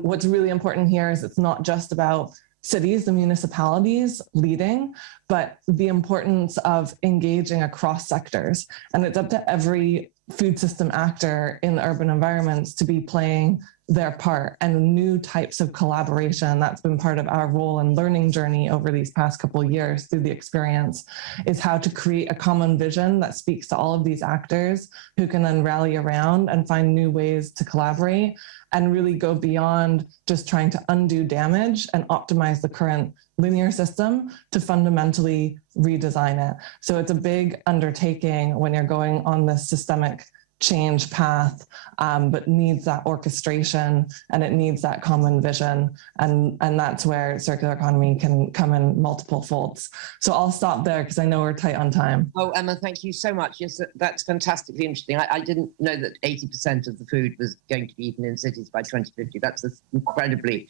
what's really important here is it's not just about cities, the municipalities leading, but the importance of engaging across sectors. And it's up to every food system actor in urban environments to be playing their part, and new types of collaboration. That's been part of our role and learning journey over these past couple of years through the experience, is how to create a common vision that speaks to all of these actors who can then rally around and find new ways to collaborate and really go beyond just trying to undo damage and optimize the current linear system to fundamentally redesign it. So it's a big undertaking when you're going on this systemic change path, but needs that orchestration and it needs that common vision. And that's where circular economy can come in multiple folds. So I'll stop there because I know we're tight on time. Oh, Emma, thank you so much. Yes, that's fantastically interesting. I didn't know that 80% of the food was going to be eaten in cities by 2050. That's incredibly,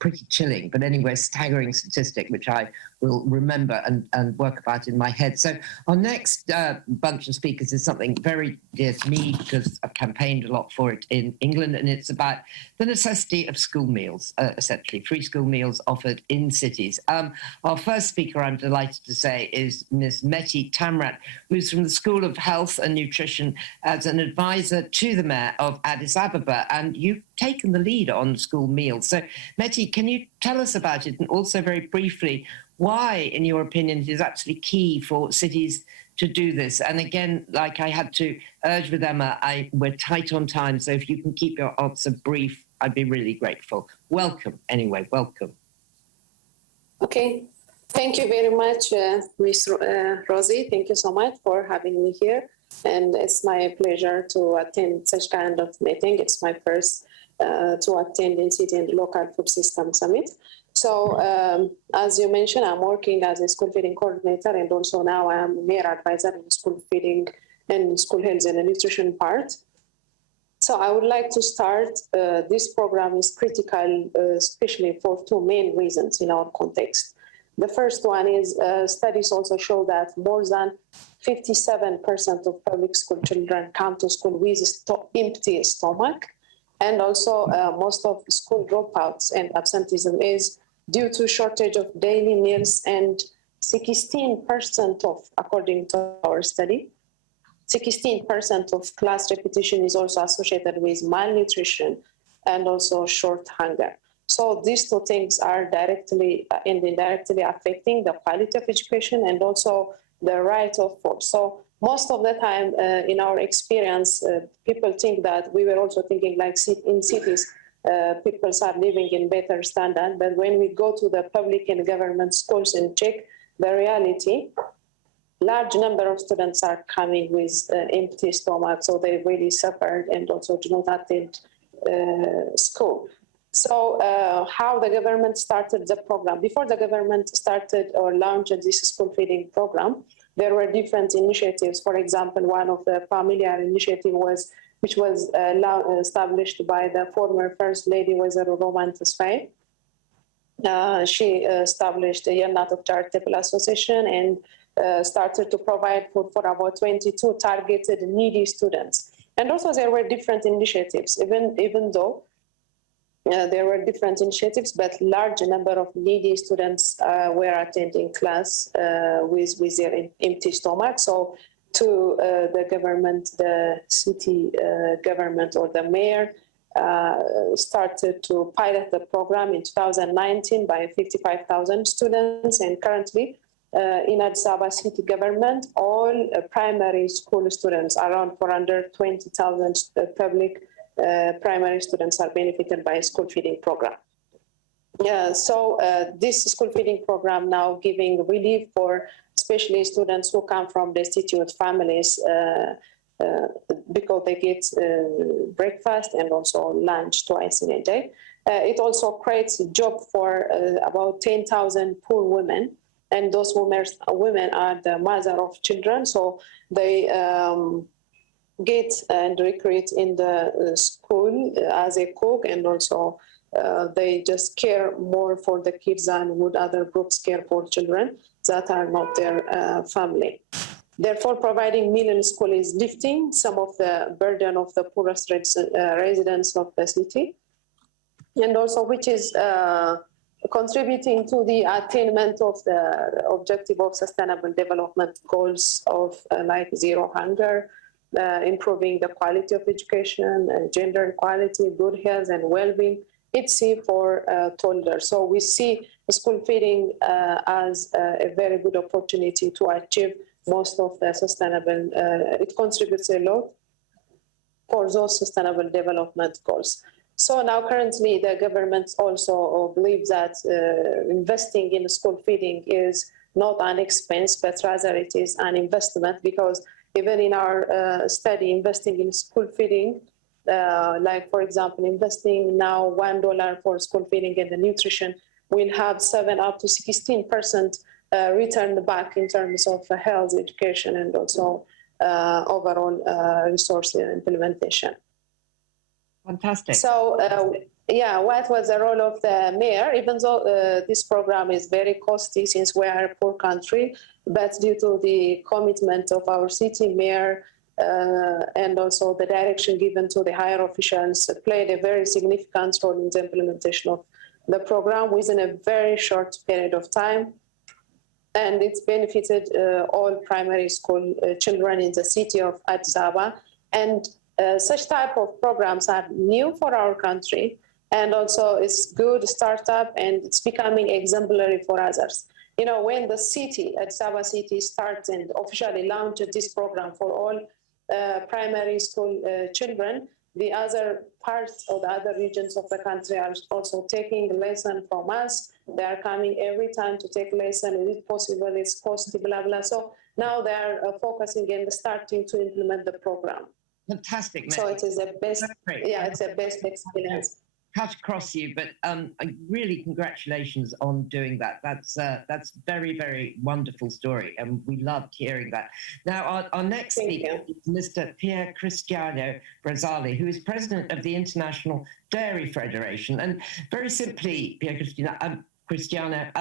pretty chilling, but anyway, staggering statistic, which I will remember and work about in my head. So our next bunch of speakers is something very dear to me because I've campaigned a lot for it in England, and it's about the necessity of school meals, essentially free school meals offered in cities. Our first speaker, I'm delighted to say, is Ms. Meti Tamrat, who's from the School of Health and Nutrition as an advisor to the mayor of Addis Ababa, and you've taken the lead on school meals. So Meti, can you tell us about it, and also very briefly, why, in your opinion, it is actually key for cities to do this? And again, like I had to urge with Emma, we're tight on time, so if you can keep your answer brief, I'd be really grateful. Welcome, anyway, welcome. Okay, thank you very much, Ms. Rosie. Thank you so much for having me here. And it's my pleasure to attend such kind of meeting. It's my first to attend in City and Local Food System Summit. So as you mentioned, I'm working as a school feeding coordinator, and also now I'm mayor advisor in school feeding and school health and nutrition part. So I would like to start, this program is critical, especially for 2 main reasons in our context. The first one is studies also show that more than 57% of public school children come to school with empty stomach. And also most of school dropouts and absenteeism is due to shortage of daily meals, and 16% of, according to our study, 16% of class repetition is also associated with malnutrition and also short hunger. So these 2 things are directly and indirectly affecting the quality of education and also the right of food. So most of the time, in our experience, people think that we were also thinking like in cities, people are living in better standard. But when we go to the public and government schools and check the reality, large number of students are coming with empty stomach, so they really suffered and also do not attend school. So how the government started the program. Before the government started or launched this school feeding program, there were different initiatives. For example, one of the familiar initiative which was established by the former First Lady, Wazir Roman Tesfaye. She established a Untitled Charitable Association and started to provide food for about 22 targeted needy students. And also there were different initiatives, even though there were different initiatives, but large number of needy students were attending class with their empty stomach. So to the government, the city government or the mayor started to pilot the program in 2019 by 55,000 students, and currently in Addis Ababa city government, all primary school students, around 420,000 public primary students are benefited by a school feeding program. Yeah, so this school feeding program now giving relief for especially students who come from destitute families because they get breakfast and also lunch twice in a day. It also creates a job for about 10,000 poor women, and those women are the mother of children, so they get and recruit in the school as a cook, and also they just care more for the kids than would other groups care for children that are not their family. Therefore, providing meal in school is lifting some of the burden of the poorest residents of the city, and also which is contributing to the attainment of the objective of sustainable development goals of like zero hunger, improving the quality of education, gender equality, good health and well-being, etc. for toddlers. So we see school feeding as a very good opportunity to achieve most of the sustainable, it contributes a lot for those sustainable development goals. So now currently the government also believes that investing in school feeding is not an expense, but rather it is an investment, because even in our study, investing in school feeding, like for example, investing now $1 for school feeding and the nutrition will have 7 up to 16% return back in terms of health, education, and also overall resource implementation. Fantastic. So, what was the role of the mayor? Even though this program is very costly since we are a poor country, but due to the commitment of our city mayor and also the direction given to the higher officials, played a very significant role in the implementation of the program within a very short period of time. And it's benefited all primary school children in the city of Addis Ababa. And such type of programs are new for our country, and also it's good startup, and it's becoming exemplary for others. You know, when the city, Addis Ababa city, starts and officially launched this program for all primary school children, the other parts of the other regions of the country are also taking a lesson from us. They are coming every time to take lesson. Is it possible? It's costly, blah, blah. So now they are focusing and starting to implement the program. Fantastic. So it is the best, it's a best experience. Cut across you, but really congratulations on doing that. That's very, very wonderful story, and we loved hearing that. Now, our next speaker is Mr. Pier Cristiano Brazzali, who is president of the International Dairy Federation. And very simply, Pier Cristiano,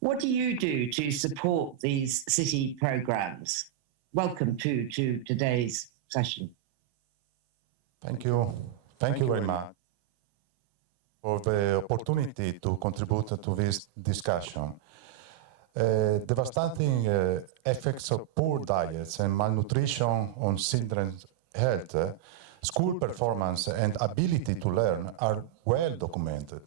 what do you do to support these city programs? Welcome to today's session. Thank you. Thank you very much for the opportunity to contribute to this discussion. Devastating effects of poor diets and malnutrition on children's health, school performance, and ability to learn are well documented.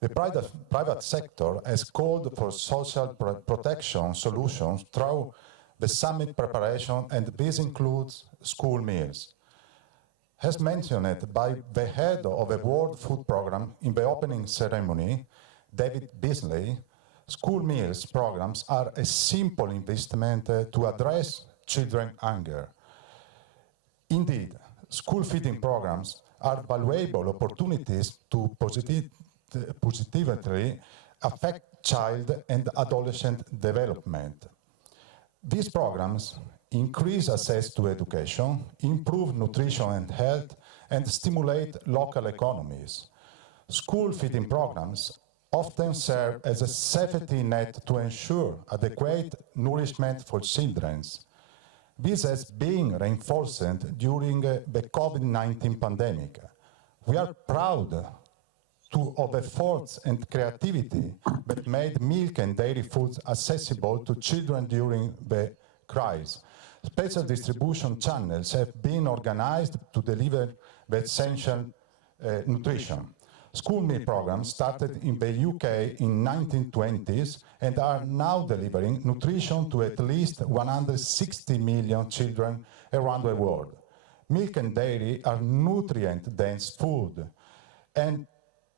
The private sector has called for social protection solutions through the summit preparation, and this includes school meals. As mentioned by the head of the World Food Programme in the opening ceremony, David Beasley, School meals programs are a simple investment to address children's hunger. Indeed, school feeding programs are valuable opportunities to positively affect child and adolescent development. These programs increase access to education, improve nutrition and health, and stimulate local economies. School feeding programs often serve as a safety net to ensure adequate nourishment for children. This has been reinforced during the COVID-19 pandemic. We are proud of efforts and creativity that made milk and dairy foods accessible to children during the crisis. Special distribution channels have been organized to deliver the essential nutrition. School meal programs started in the UK in 1920s and are now delivering nutrition to at least 160 million children around the world. Milk and dairy are nutrient-dense food and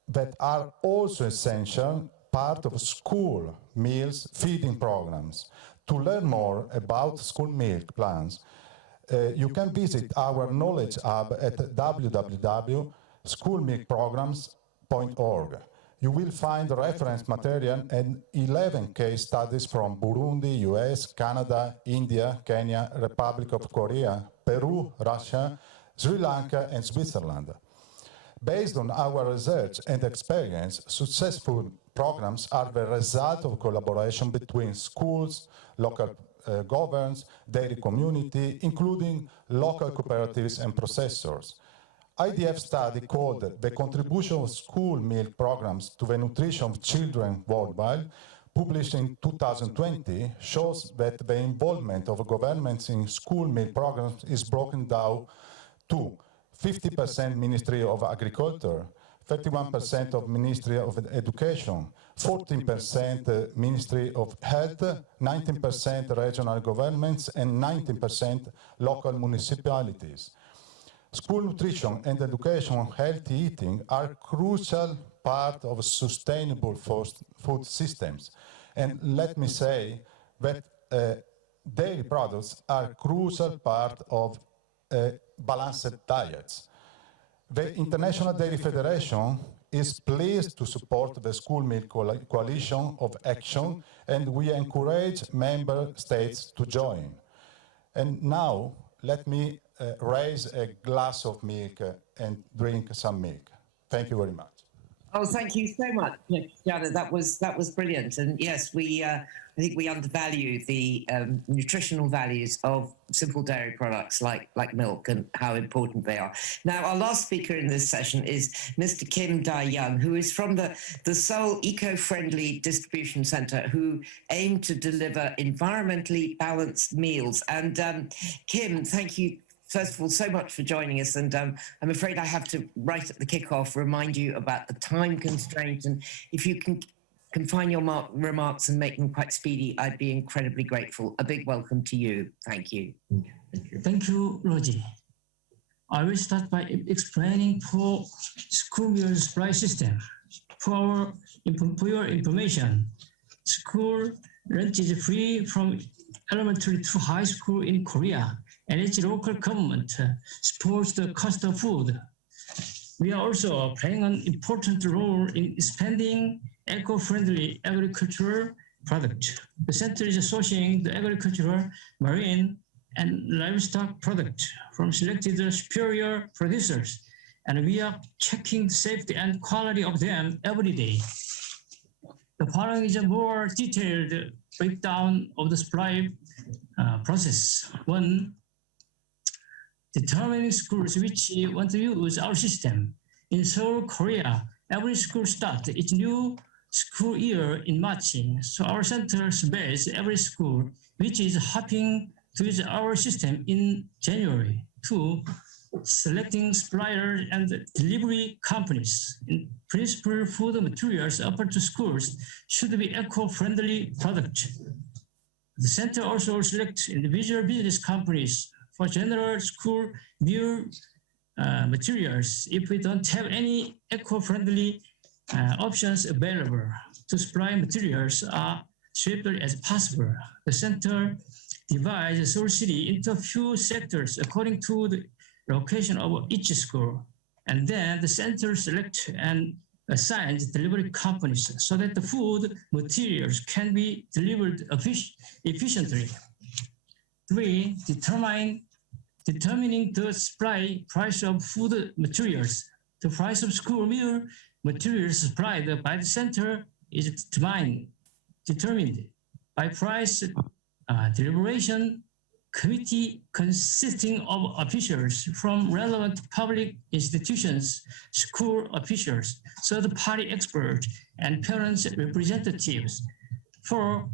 that are also essential part of school meals feeding programs. To learn more about school milk plans, you can visit our Knowledge Hub at www.schoolmilkprograms.org. You will find reference material and 11 case studies from Burundi, US, Canada, India, Kenya, Republic of Korea, Peru, Russia, Sri Lanka, and Switzerland. Based on our research and experience, successful programs are the result of collaboration between schools, local governments, dairy community, including local cooperatives and processors. IDF study called The Contribution of School Milk Programs to the Nutrition of Children Worldwide, published in 2020, shows that the involvement of governments in school milk programs is broken down to 50% Ministry of Agriculture, 31% of Ministry of Education, 14% Ministry of Health, 19% regional governments, and 19% local municipalities. School nutrition and education healthy eating are crucial part of sustainable food systems. And let me say that dairy products are crucial part of balanced diets. The International Dairy Federation is pleased to support the School Milk Coalition of Action, and we encourage member states to join. And now, let me raise a glass of milk and drink some milk. Thank you very much. Oh, thank you so much, Jana. That was brilliant. And yes, I think we undervalue the nutritional values of simple dairy products like milk and how important they are. Now, our last speaker in this session is Mr. Kim Dae-young, who is from the Seoul Eco-Friendly Distribution Center, who aim to deliver environmentally balanced meals. And Kim, thank you first of all, so much for joining us. And I'm afraid I have to, right at the kickoff, remind you about the time constraint. And if you can confine your remarks and make them quite speedy, I'd be incredibly grateful. A big welcome to you. Thank you. Thank you, Rosie. I will start by explaining for school meal supply system. For your information, school lunch is free from elementary to high school in Korea, and its local government supports the cost of food. We are also playing an important role in expanding eco-friendly agricultural product. The center is sourcing the agricultural, marine, and livestock product from selected superior producers, and we are checking the safety and quality of them every day. The following is a more detailed breakdown of the supply process. 1, determining schools which want to use our system. In Seoul, Korea, every school starts its new school year in March, so our center surveys every school which is hoping to use our system in January. 2, selecting suppliers and delivery companies. In principle, food materials offered to schools should be eco-friendly products. The center also selects individual business companies for general school meal materials if we don't have any eco-friendly options available to supply materials are swiftly as possible. The center divides Seoul City into a few sectors according to the location of each school. And then the center selects and assigns delivery companies so that the food materials can be delivered efficiently. 3, determining the supply price of food materials. The price of school meal materials supplied by the center is determined by price deliberation committee consisting of officials from relevant public institutions, school officials, third-party experts, and parents' representatives. 4,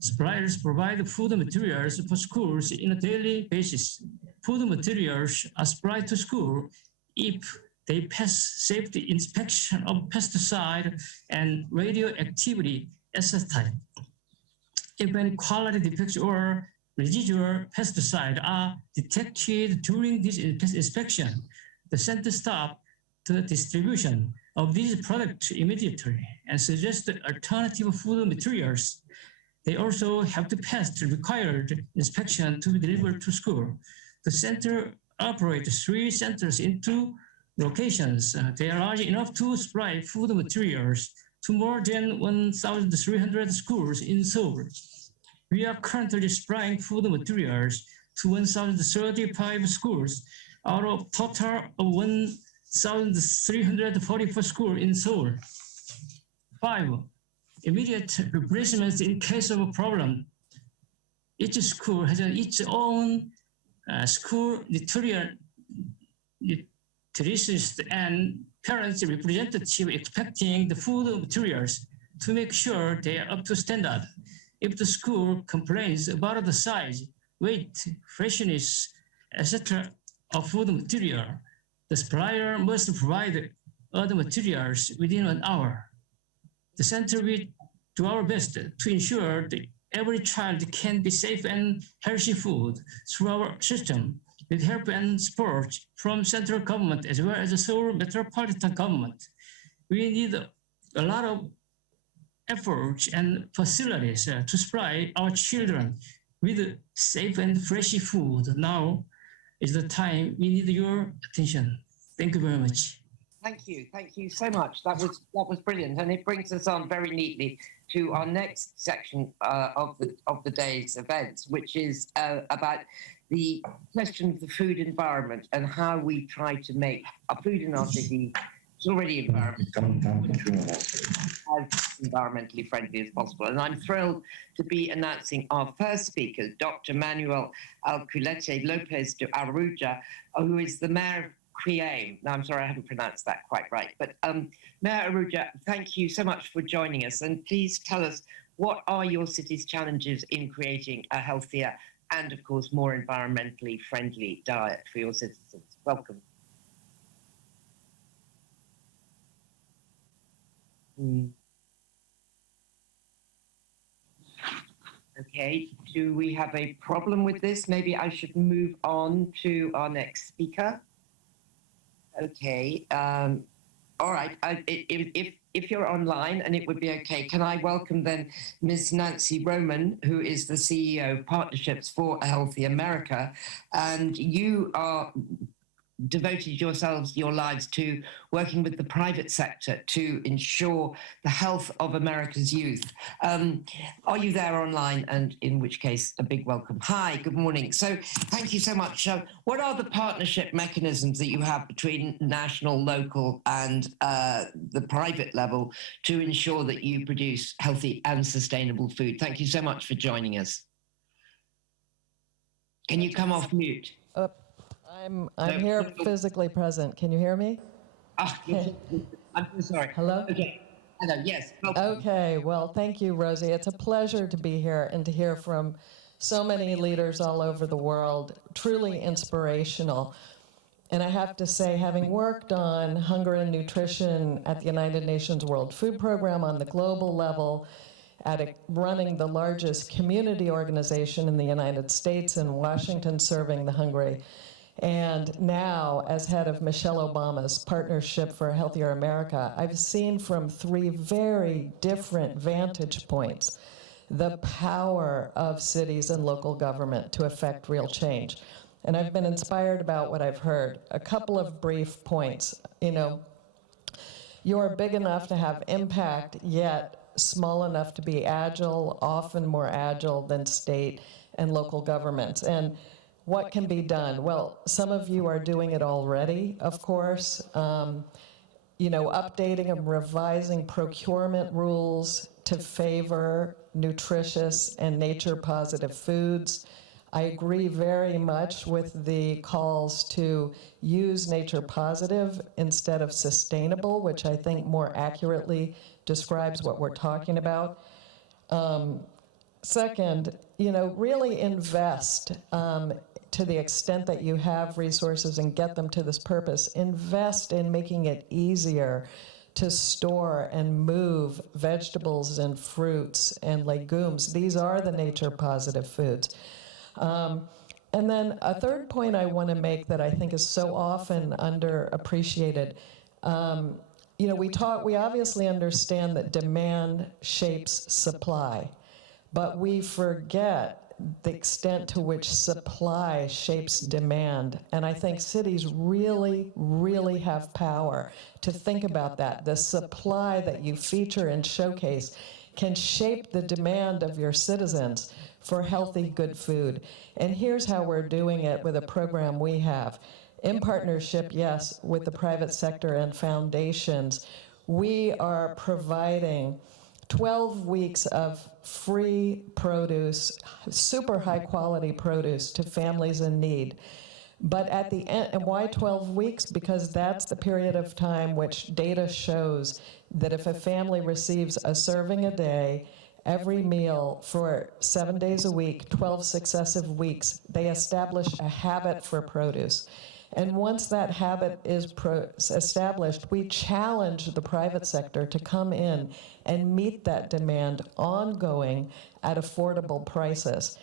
suppliers provide food materials for schools on a daily basis. Food materials are supplied to school if they pass safety inspection of pesticide and radioactivity asset. If any quality defects or residual pesticide are detected during this inspection, the center stops the distribution of these products immediately and suggests alternative food materials. They also have to pass the required inspection to be delivered to school. The center operates 3 centers in 2 locations. They are large enough to supply food materials to more than 1,300 schools in Seoul. We are currently supplying food materials to 1,035 schools out of total of 1,344 schools in Seoul. 5, immediate replacements in case of a problem. Each school has its own school nutritionist and parents representative expecting the food materials to make sure they are up to standard. If the school complains about the size, weight, freshness, etc. of food material, the supplier must provide other materials within 1 hour. The center will do our best to ensure that every child can be safe and healthy food through our system with help and support from central government as well as the Seoul metropolitan government. We need a lot of efforts and facilities to supply our children with safe and fresh food. Now is the time we need your attention. Thank you very much. Thank you so much. That was brilliant, and it brings us on very neatly to our next section of the day's event, which is about the question of the food environment and how we try to make our food in our city already environmentally friendly as possible. And I'm thrilled to be announcing our first speaker, Dr. Manuel Alculete Lopez de Aruja, who is the mayor of Cream. Now, I'm sorry, I haven't pronounced that quite right. But Mayor Aruja, thank you so much for joining us. And please tell us, what are your city's challenges in creating a healthier and, of course, more environmentally friendly diet for your citizens? Welcome. Okay, do we have a problem with this? Maybe I should move on to our next speaker. Okay, all right, if you're online and it would be okay, can I welcome then Ms. Nancy Roman, who is the CEO of Partnerships for a Healthy America, and you are devoted your lives to working with the private sector to ensure the health of America's youth. Are you there online? And in which case, a big welcome. Hi, good morning. So thank you so much. What are the partnership mechanisms that you have between national, local, and the private level to ensure that you produce healthy and sustainable food? Thank you so much for joining us. Can you come off mute? I'm here physically present. Can you hear me? I'm so sorry. Hello? Okay. Hello, yes. Okay, well, thank you, Rosie. It's a pleasure to be here and to hear from so many leaders all over the world, truly inspirational. And I have to say, having worked on hunger and nutrition at the United Nations World Food Program on the global level, running the largest community organization in the United States in Washington, serving the hungry, And now, as head of Michelle Obama's Partnership for a Healthier America, I've seen from three very different vantage points the power of cities and local government to affect real change. And I've been inspired about what I've heard. A couple of brief points. You know, you're big enough to have impact, yet small enough to be agile, often more agile than state and local governments. And what can be done? Well, some of you are doing it already, of course. You know, updating and revising procurement rules to favor nutritious and nature-positive foods. I agree very much with the calls to use nature-positive instead of sustainable, which I think more accurately describes what we're talking about. Second, you know, really invest to the extent that you have resources and get them to this purpose. Invest in making it easier to store and move vegetables and fruits and legumes. These are the nature-positive foods. And then a third point I want to make that I think is so often underappreciated. You know, we obviously understand that demand shapes supply, but we forget the extent to which supply shapes demand. And I think cities really, really have power to think about that. The supply that you feature and showcase can shape the demand of your citizens for healthy, good food. And here's how we're doing it with a program we have. In partnership, yes, with the private sector and foundations, we are providing 12 weeks of free produce, super high quality produce to families in need. But at the end, and why 12 weeks? Because that's the period of time which data shows that if a family receives a serving a day, every meal for 7 days a week, 12 successive weeks, they establish a habit for produce. And once that habit is established, we challenge the private sector to come in and meet that demand ongoing at affordable prices.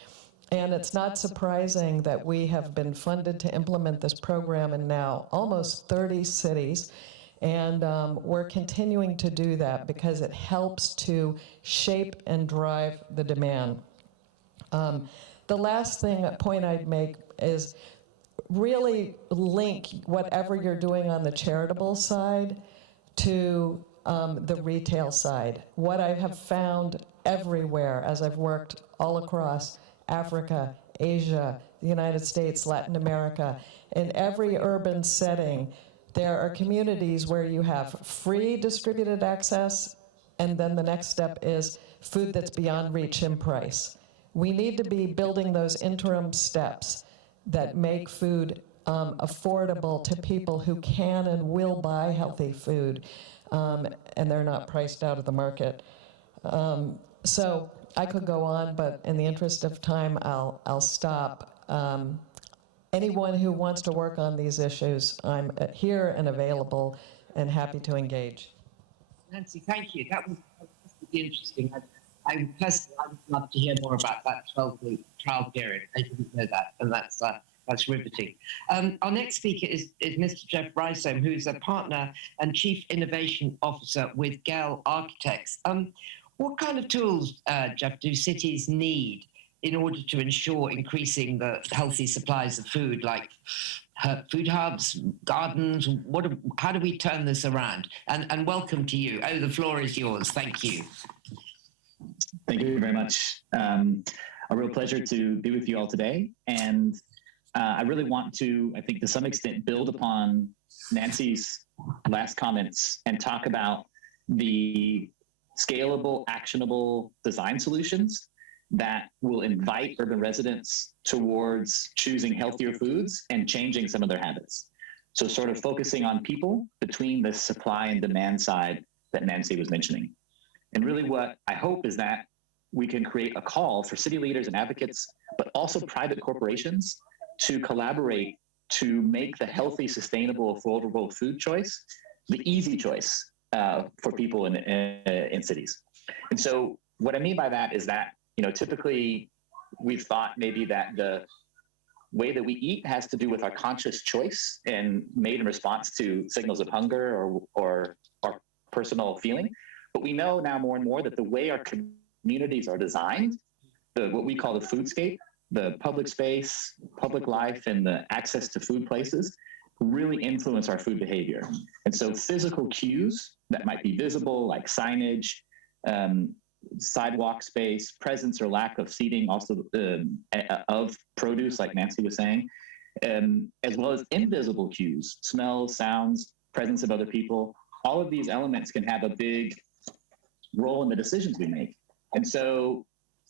And it's not surprising that we have been funded to implement this program in now almost 30 cities. And we're continuing to do that because it helps to shape and drive the demand. The last point I'd make is really link whatever you're doing on the charitable side to the retail side. What I have found everywhere as I've worked all across Africa, Asia, the United States, Latin America, in every urban setting, there are communities where you have free distributed access, and then the next step is food that's beyond reach in price. We need to be building those interim steps that make food affordable to people who can and will buy healthy food, and they're not priced out of the market. So I could go on, but in the interest of time, I'll stop. Anyone who wants to work on these issues, I'm here and available and happy to engage. Nancy, thank you. That was really interesting. I personally, I would love to hear more about that 12-week trial period. I didn't know that, and that's riveting. Our next speaker is Mr. Jeff Rysome, who's a partner and Chief Innovation Officer with Gell Architects. What kind of tools, Jeff, do cities need in order to ensure increasing the healthy supplies of food, like food hubs, gardens? How do we turn this around? And welcome to you. Oh, the floor is yours. Thank you. Thank you very much. A real pleasure to be with you all today. And I really want to, I think to some extent, build upon Nancy's last comments and talk about the scalable, actionable design solutions that will invite urban residents towards choosing healthier foods and changing some of their habits. So sort of focusing on people between the supply and demand side that Nancy was mentioning. And really what I hope is that we can create a call for city leaders and advocates, but also private corporations to collaborate to make the healthy, sustainable, affordable food choice the easy choice for people in cities. And so what I mean by that is that, you know, typically we've thought maybe that the way that we eat has to do with our conscious choice and made in response to signals of hunger or personal feeling. But we know now more and more that the way our communities are designed, what we call the foodscape, the public space, public life, and the access to food places really influence our food behavior. And so physical cues that might be visible, like signage, sidewalk space, presence or lack of seating, also of produce, like Nancy was saying, as well as invisible cues, smells, sounds, presence of other people. All of these elements can have a big role in the decisions we make. And so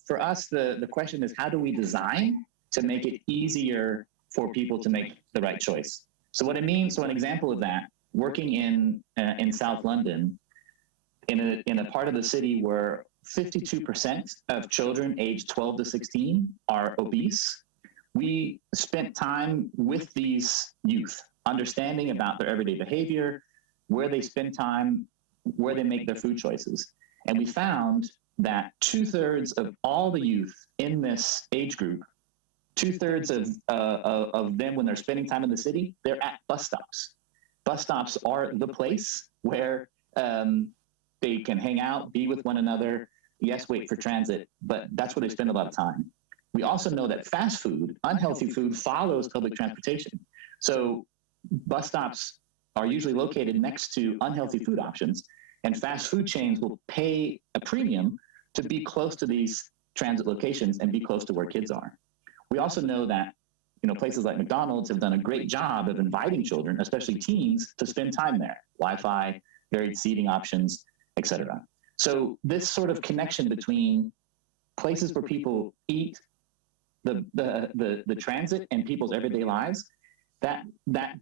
for us, the question is, how do we design to make it easier for people to make the right choice? So what it means, so an example of that, working in South London, in a part of the city where 52% of children aged 12 to 16 are obese, we spent time with these youth, understanding about their everyday behavior, where they spend time, where they make their food choices. And we found that 2/3 of all the youth in this age group, 2/3 of them, when they're spending time in the city, they're at bus stops. Bus stops are the place where they can hang out, be with one another, yes, wait for transit, but that's where they spend a lot of time. We also know that fast food, unhealthy food, follows public transportation. So bus stops are usually located next to unhealthy food options, and fast food chains will pay a premium to be close to these transit locations and be close to where kids are. We also know that places like McDonald's have done a great job of inviting children, especially teens, to spend time there. Wi-Fi, varied seating options, etc. So this sort of connection between places where people eat, the transit, and people's everyday lives, that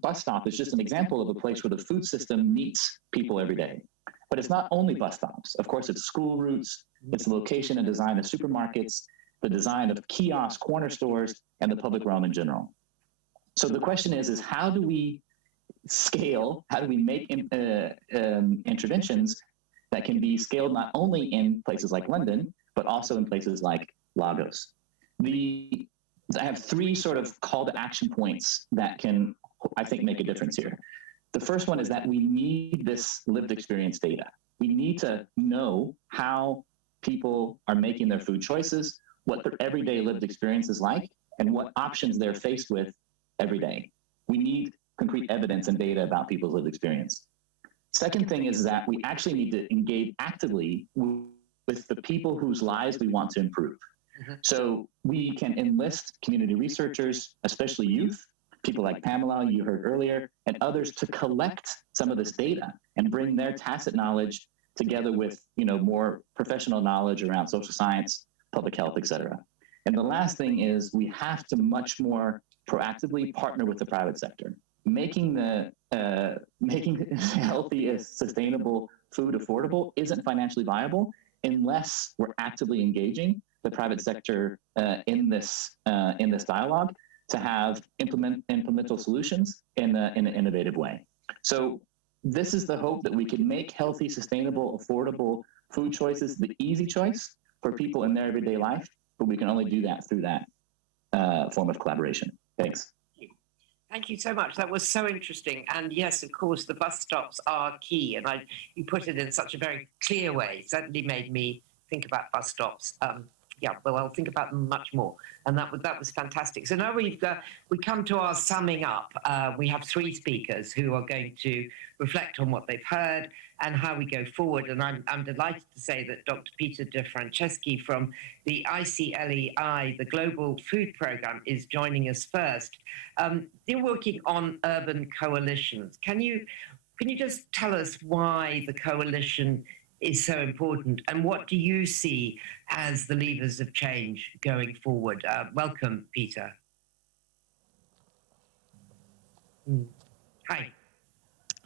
bus stop is just an example of a place where the food system meets people every day. But it's not only bus stops. Of course, it's school routes, it's the location and design of supermarkets, the design of kiosks, corner stores, and the public realm in general. So the question is how do we scale, how do we make interventions that can be scaled not only in places like London, but also in places like Lagos? I have 3 sort of call to action points that can, I think, make a difference here. The first one is that we need this lived experience data. We need to know how people are making their food choices, what their everyday lived experience is like, and what options they're faced with every day. We need concrete evidence and data about people's lived experience. Second thing is that we actually need to engage actively with the people whose lives we want to improve. So we can enlist community researchers, especially youth, people like Pamela, you heard earlier, and others to collect some of this data and bring their tacit knowledge together with more professional knowledge around social science, public health, et cetera. And the last thing is we have to much more proactively partner with the private sector. Making healthy, sustainable food affordable isn't financially viable unless we're actively engaging the private sector in this dialogue to have implementable solutions in an innovative way. So this is the hope that we can make healthy, sustainable, affordable food choices the easy choice for people in their everyday life, but we can only do that through that form of collaboration. Thanks. Thank you so much. That was so interesting. And yes, of course, the bus stops are key. And you put it in such a very clear way. It certainly made me think about bus stops. I'll think about them much more. And that was fantastic. So now we come to our summing up. We have 3 speakers who are going to reflect on what they've heard and how we go forward. And I'm delighted to say that Dr. Peter De Franceschi from the ICLEI, the Global Food Programme, is joining us first. They're working on urban coalitions. Can you just tell us why the coalition is so important, and what do you see as the levers of change going forward? Welcome, Peter. Hi.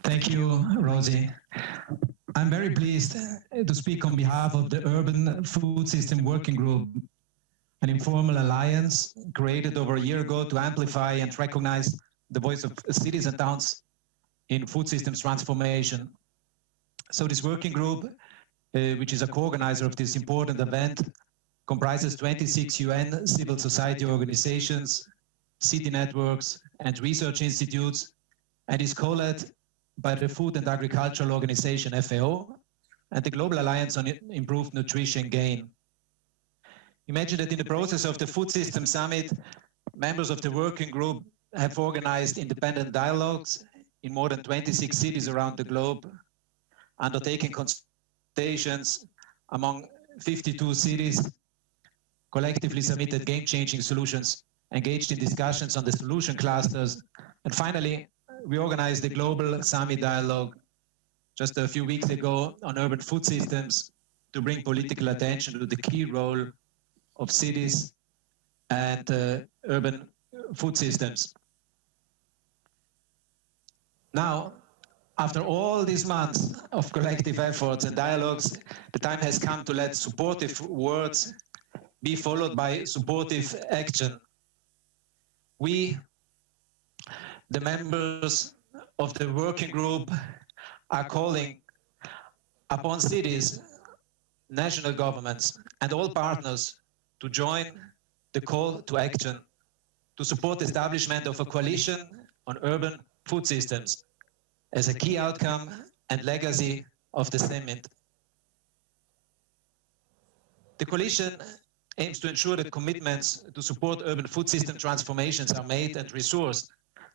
Thank you, Rosie. I'm very pleased to speak on behalf of the Urban Food System Working Group, an informal alliance created over a year ago to amplify and recognize the voice of cities and towns in food systems transformation. So this working group, which is a co-organizer of this important event, comprises 26 UN civil society organizations, city networks, and research institutes, and is co-led by the Food and Agricultural Organization, FAO, and the Global Alliance on Improved Nutrition Gain. Imagine that in the process of the Food System Summit, members of the working group have organized independent dialogues in more than 26 cities around the globe, undertaking consultations among 52 cities, collectively submitted game-changing solutions, engaged in discussions on the solution clusters, and finally, we organized the Global Summit Dialogue just a few weeks ago on urban food systems to bring political attention to the key role of cities and urban food systems. Now, after all these months of collective efforts and dialogues, the time has come to let supportive words be followed by supportive action. We, the members of the working group, are calling upon cities, national governments, and all partners to join the call to action to support the establishment of a coalition on urban food systems as a key outcome and legacy of the summit. The coalition aims to ensure that commitments to support urban food system transformations are made and resourced,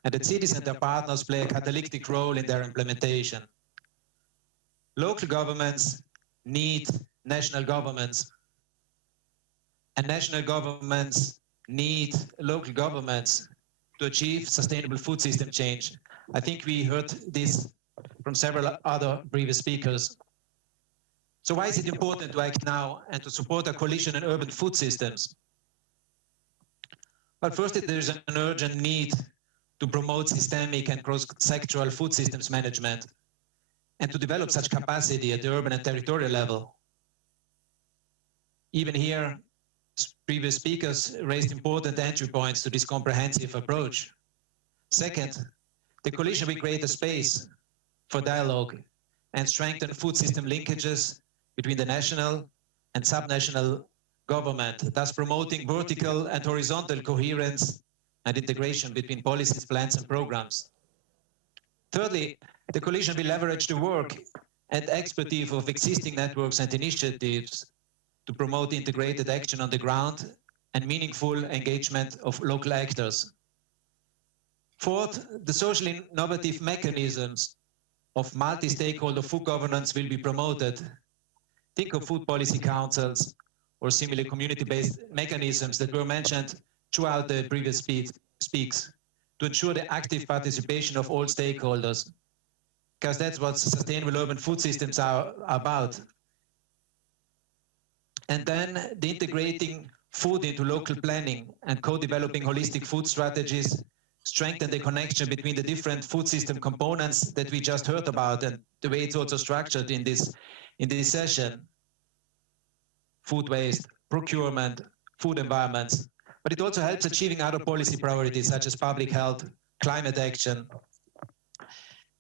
and that cities and their partners play a catalytic role in their implementation. Local governments need national governments, and national governments need local governments to achieve sustainable food system change. I think we heard this from several other previous speakers. So why is it important to act now and to support a coalition in urban food systems? Well, first, there is an urgent need to promote systemic and cross-sectoral food systems management and to develop such capacity at the urban and territorial level. Even here, previous speakers raised important entry points to this comprehensive approach. Second, the coalition will create a space for dialogue and strengthen food system linkages between the national and subnational government, thus promoting vertical and horizontal coherence and integration between policies, plans, and programs. Thirdly, the coalition will leverage the work and expertise of existing networks and initiatives to promote integrated action on the ground and meaningful engagement of local actors. Fourth, the socially innovative mechanisms of multi-stakeholder food governance will be promoted. Think of food policy councils or similar community-based mechanisms that were mentioned throughout the previous speaks to ensure the active participation of all stakeholders, because that's what sustainable urban food systems are about. And then the integrating food into local planning and co-developing holistic food strategies strengthen the connection between the different food system components that we just heard about and the way it's also structured in this session. Food waste, procurement, food environments. But it also helps achieving other policy priorities such as public health, climate action,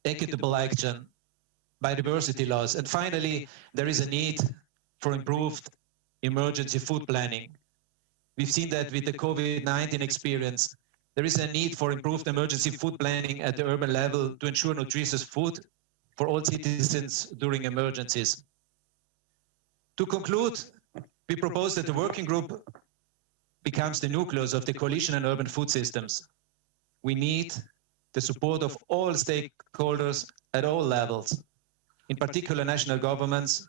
equitable action, biodiversity laws. And finally, there is a need for improved emergency food planning. We've seen that with the COVID-19 experience. There is a need for improved emergency food planning at the urban level to ensure nutritious food for all citizens during emergencies. To conclude, we propose that the working group becomes the nucleus of the coalition on urban food systems. We need the support of all stakeholders at all levels, in particular national governments,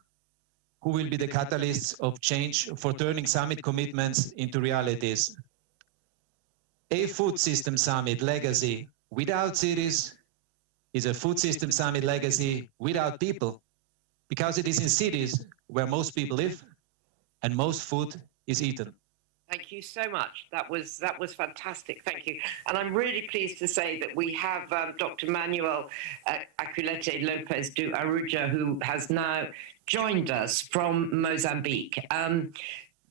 who will be the catalysts of change for turning summit commitments into realities. A food system summit legacy without cities is a food system summit legacy without people, because it is in cities where most people live and most food is eaten. Thank you so much. That was fantastic. Thank you. And I'm really pleased to say that we have Dr. Manuel Aquilete Lopez do Aruja, who has now joined us from Mozambique.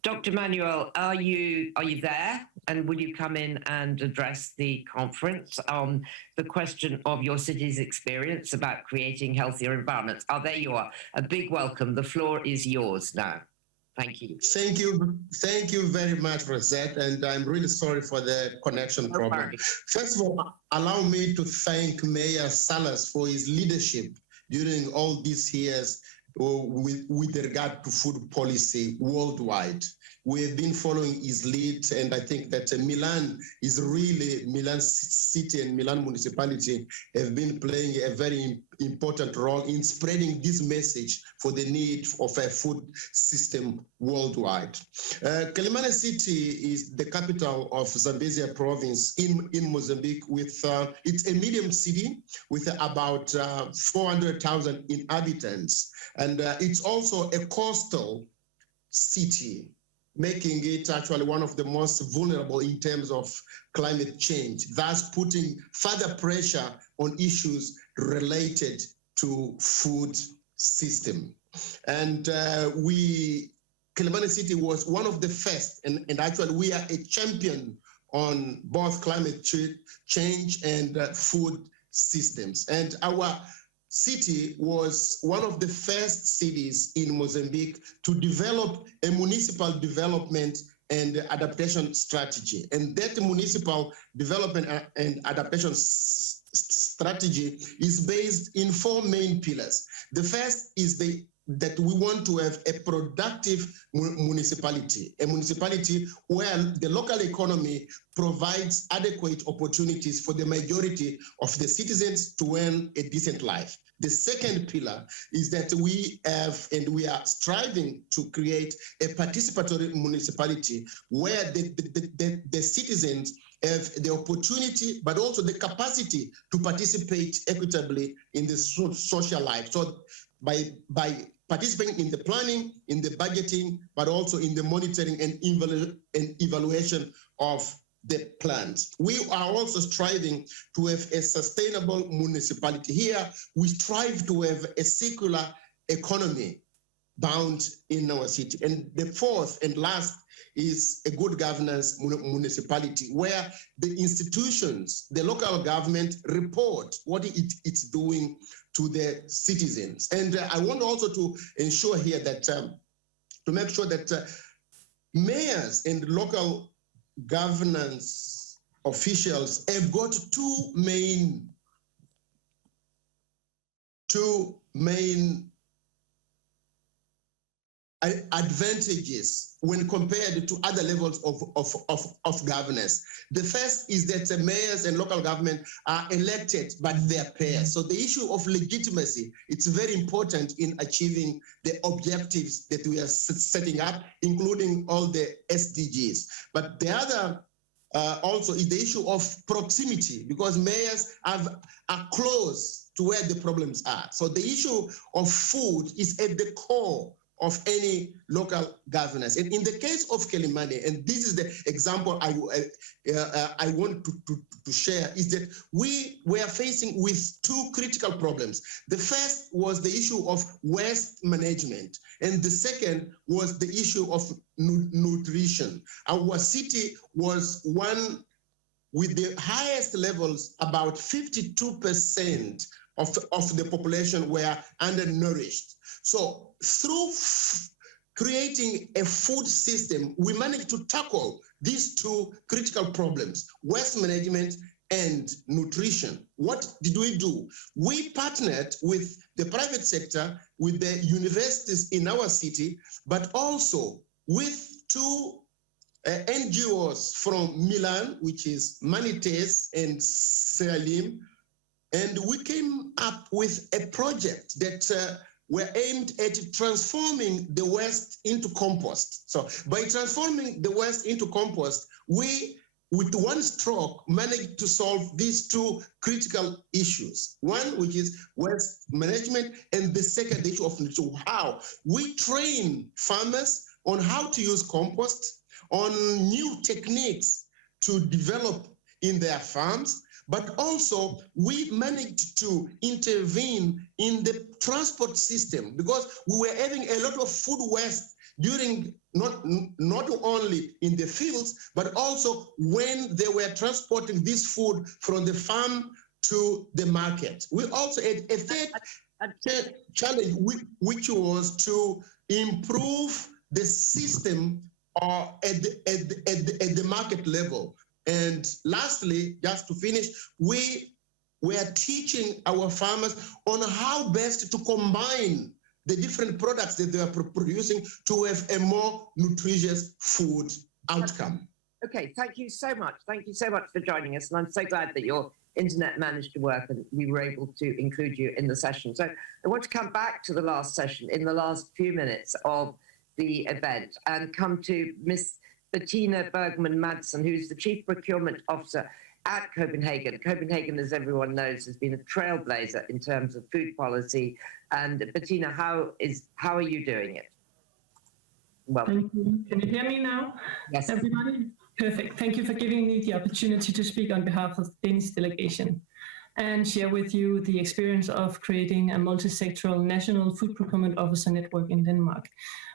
Dr. Manuel, are you there? And will you come in and address the conference on the question of your city's experience about creating healthier environments? Oh, there you are. A big welcome. The floor is yours now. Thank you. Thank you very much, Rosette, and I'm really sorry for the connection problem. First of all, allow me to thank Mayor Salas for his leadership during all these years with regard to food policy worldwide. We have been following his lead, and I think that Milan City and Milan municipality have been playing a very important role in spreading this message for the need of a food system worldwide. Quelimane City is the capital of Zambezia province in Mozambique. It's a medium city with about 400,000 inhabitants, and it's also a coastal city, making it actually one of the most vulnerable in terms of climate change, thus putting further pressure on issues related to food system. And Quelimane City was one of the first, and actually we are a champion on both climate change and food systems. And our city was one of the first cities in Mozambique to develop a municipal development and adaptation strategy. And that municipal development and adaptation strategy is based in 4 main pillars. The first is that we want to have a productive municipality, a municipality where the local economy provides adequate opportunities for the majority of the citizens to earn a decent life. The second pillar is that we have, and we are striving to create a participatory municipality where the citizens have the opportunity, but also the capacity to participate equitably in the social life. So by participating in the planning, in the budgeting, but also in the monitoring and evaluation of the plans. We are also striving to have a sustainable municipality. Here, we strive to have a circular economy bound in our city. And the fourth and last is a good governance municipality where the institutions, the local government report what it's doing to the citizens. And I want also to ensure here that, to make sure that mayors and local governance officials have got two main advantages when compared to other levels of governance. The first is that the mayors and local government are elected by their peers. So the issue of legitimacy, it's very important in achieving the objectives that we are setting up, including all the SDGs. But the other also is the issue of proximity, because mayors are close to where the problems are. So the issue of food is at the core of any local governance. And in the case of Quelimane, and this is the example I want to share, is that we were facing with two critical problems. The first was the issue of waste management, and the second was the issue of nutrition. Our city was one with the highest levels, about 52% of the population were undernourished. So through creating a food system, we managed to tackle these two critical problems, waste management and nutrition. What did we do? We partnered with the private sector, with the universities in our city, but also with two NGOs from Milan, which is Manites and Sealim, and we came up with a project that were aimed at transforming the waste into compost. So by transforming the waste into compost, we, with one stroke, managed to solve these two critical issues. One, which is waste management, and the second issue of nutrition. How we train farmers on how to use compost, on new techniques to develop in their farms, but also we managed to intervene in the transport system, because we were having a lot of food waste during not only in the fields, but also when they were transporting this food from the farm to the market. We also had a third challenge, which was to improve the system at the market level. And lastly, just to finish, we are teaching our farmers on how best to combine the different products that they are producing to have a more nutritious food outcome. Okay, thank you so much. Thank you so much for joining us. And I'm so glad that your internet managed to work and we were able to include you in the session. So I want to come back to the last session in the last few minutes of the event and come to Miss Bettina Bergman-Madsen, who's the Chief Procurement Officer at Copenhagen. Copenhagen, as everyone knows, has been a trailblazer in terms of food policy. And Bettina, how are you doing it? Welcome. Thank you. Can you hear me now? Yes. Everybody? Perfect. Thank you for giving me the opportunity to speak on behalf of the Danish delegation and share with you the experience of creating a multi-sectoral national food procurement officer network in Denmark.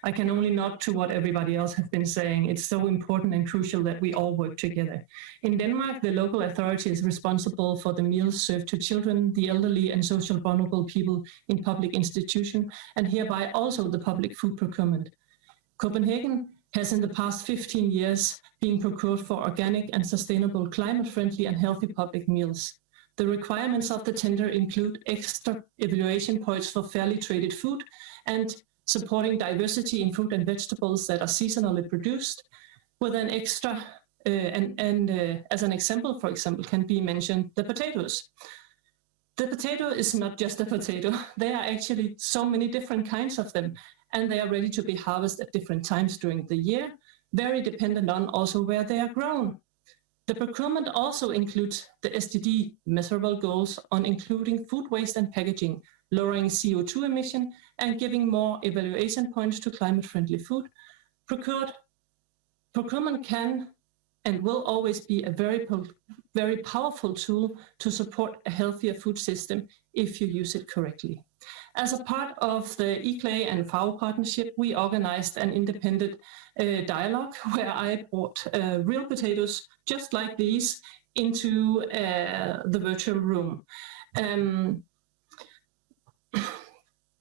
I can only nod to what everybody else has been saying. It's so important and crucial that we all work together. In Denmark, the local authority is responsible for the meals served to children, the elderly and social vulnerable people in public institutions, and hereby also the public food procurement. Copenhagen has in the past 15 years been procured for organic and sustainable, climate-friendly and healthy public meals. The requirements of the tender include extra evaluation points for fairly traded food and supporting diversity in fruit and vegetables that are seasonally produced, with an extra, as an example, for example, can be mentioned the potatoes. The potato is not just a potato. There are actually so many different kinds of them, and they are ready to be harvested at different times during the year, very dependent on also where they are grown. The procurement also includes the SDG measurable goals on including food waste and packaging, lowering CO2 emission, and giving more evaluation points to climate-friendly food. Procurement can and will always be a very powerful tool to support a healthier food system if you use it correctly. As a part of the eClay and FAO partnership, we organized an independent dialogue where I brought real potatoes just like these into the virtual room.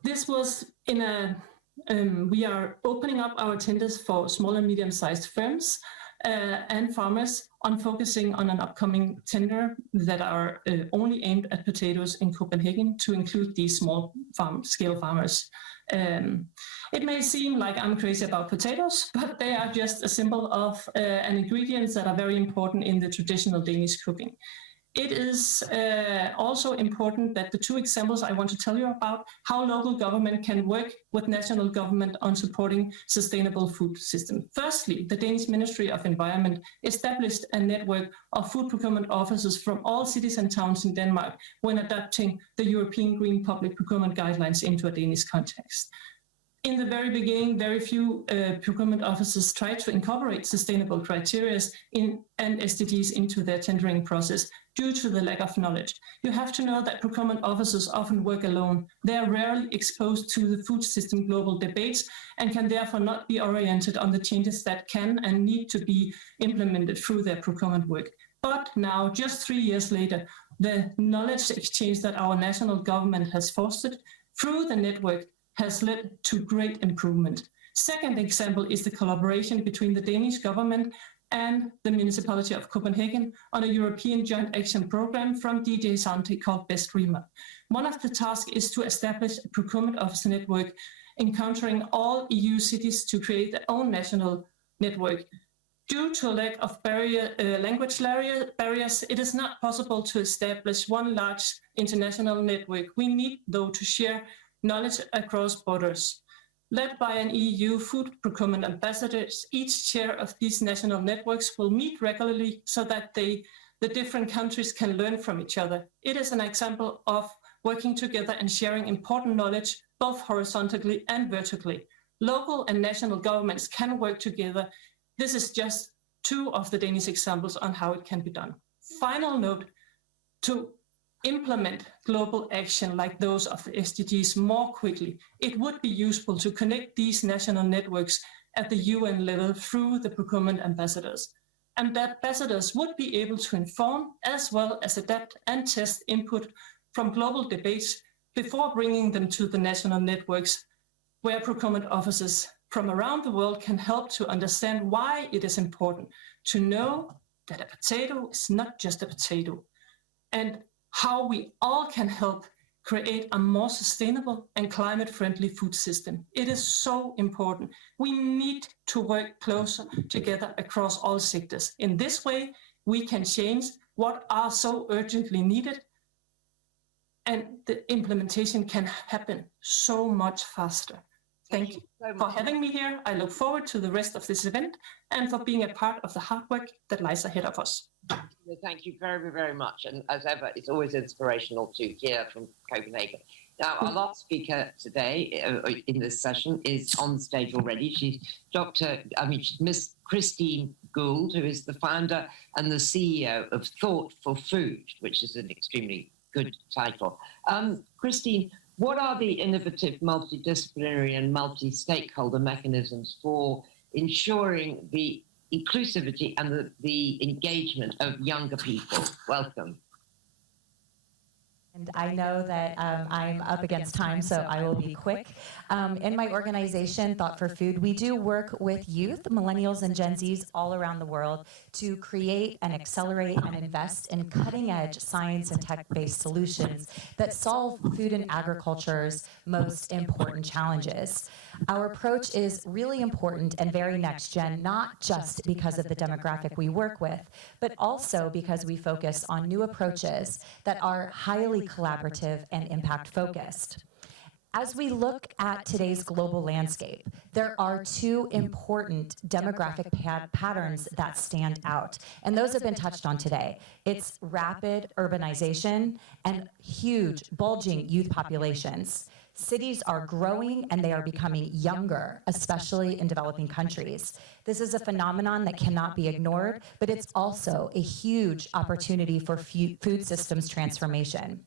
This was in a, we are opening up our tenders for small and medium-sized firms and farmers on focusing on an upcoming tender that are only aimed at potatoes in Copenhagen to include these small scale farmers. It may seem like I'm crazy about potatoes, but they are just a symbol of an ingredients that are very important in the traditional Danish cooking. It is also important that the two examples I want to tell you about, how local government can work with national government on supporting sustainable food system. Firstly, the Danish Ministry of Environment established a network of food procurement officers from all cities and towns in Denmark when adapting the European Green Public Procurement Guidelines into a Danish context. In the very beginning, very few procurement officers tried to incorporate sustainable criteria and SDGs into their tendering process due to the lack of knowledge. You have to know that procurement officers often work alone. They are rarely exposed to the food system global debates and can therefore not be oriented on the changes that can and need to be implemented through their procurement work. But now, just 3 years later, the knowledge exchange that our national government has fostered through the network has led to great improvement. Second example is the collaboration between the Danish government and the municipality of Copenhagen on a European joint action program from DG Sante called Best Rema. One of the tasks is to establish a procurement officer network encountering all EU cities to create their own national network. Due to a lack of language barriers, it is not possible to establish one large international network. We need, though, to share knowledge across borders. Led by an EU food procurement ambassador, each chair of these national networks will meet regularly so that the different countries can learn from each other. It is an example of working together and sharing important knowledge, both horizontally and vertically. Local and national governments can work together. This is just two of the Danish examples on how it can be done. Final note, to implement global action like those of the SDGs more quickly, it would be useful to connect these national networks at the UN level through the procurement ambassadors. And the ambassadors would be able to inform as well as adapt and test input from global debates before bringing them to the national networks where procurement officers from around the world can help to understand why it is important to know that a potato is not just a potato, and how we all can help create a more sustainable and climate-friendly food system. It is so important. We need to work closer together across all sectors. In this way, we can change what are so urgently needed, and the implementation can happen so much faster. Thank you for having me here. I look forward to the rest of this event and for being a part of the hard work that lies ahead of us. Thank you very, very much. And as ever, it's always inspirational to hear from Copenhagen. Now, our last speaker today in this session is on stage already. She's Miss Christine Gould, who is the founder and the CEO of Thought for Food, which is an extremely good title. Christine, what are the innovative multidisciplinary and multi-stakeholder mechanisms for ensuring the inclusivity and the engagement of younger people? Welcome. And I know that I'm up against time, so I will be quick. In my organization, Thought for Food, we do work with youth, millennials and Gen Zs all around the world to create and accelerate and invest in cutting-edge science and tech-based solutions that solve food and agriculture's most important challenges. Our approach is really important and very next-gen, not just because of the demographic we work with, but also because we focus on new approaches that are highly collaborative and impact-focused. As we look at today's global landscape, there are two important demographic patterns that stand out, and those have been touched on today. It's rapid urbanization and huge, bulging youth populations. Cities are growing and they are becoming younger, especially in developing countries. This is a phenomenon that cannot be ignored, but it's also a huge opportunity for food systems transformation.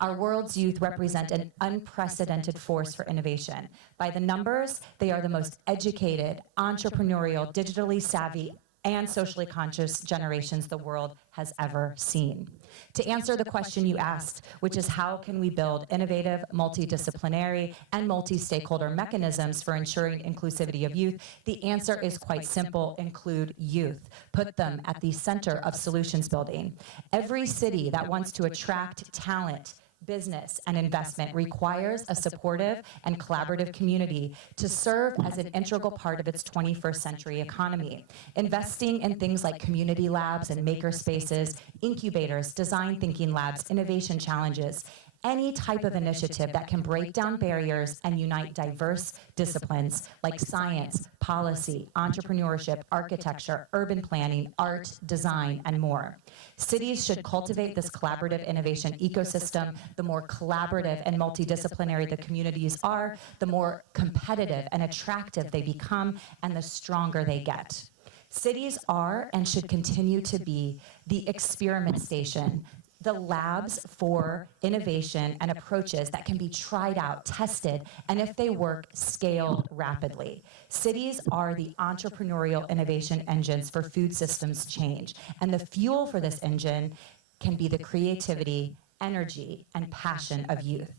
Our world's youth represent an unprecedented force for innovation. By the numbers, they are the most educated, entrepreneurial, digitally savvy, and socially conscious generations the world has ever seen. To answer the question you asked, which is how can we build innovative, multidisciplinary, and multi-stakeholder mechanisms for ensuring inclusivity of youth, the answer is quite simple: include youth. Put them at the center of solutions building. Every city that wants to attract talent, business, and investment requires a supportive and collaborative community to serve as an integral part of its 21st century economy. Investing in things like community labs and maker spaces, incubators, design thinking labs, innovation challenges, any type of initiative that can break down barriers and unite diverse disciplines like science, policy, entrepreneurship, architecture, urban planning, art, design, and more. Cities should cultivate this collaborative innovation ecosystem. The more collaborative and multidisciplinary the communities are, the more competitive and attractive they become, and the stronger they get. Cities are and should continue to be the experiment station, the labs for innovation and approaches that can be tried out, tested, and if they work, scaled rapidly. Cities are the entrepreneurial innovation engines for food systems change, and the fuel for this engine can be the creativity, energy, and passion of youth.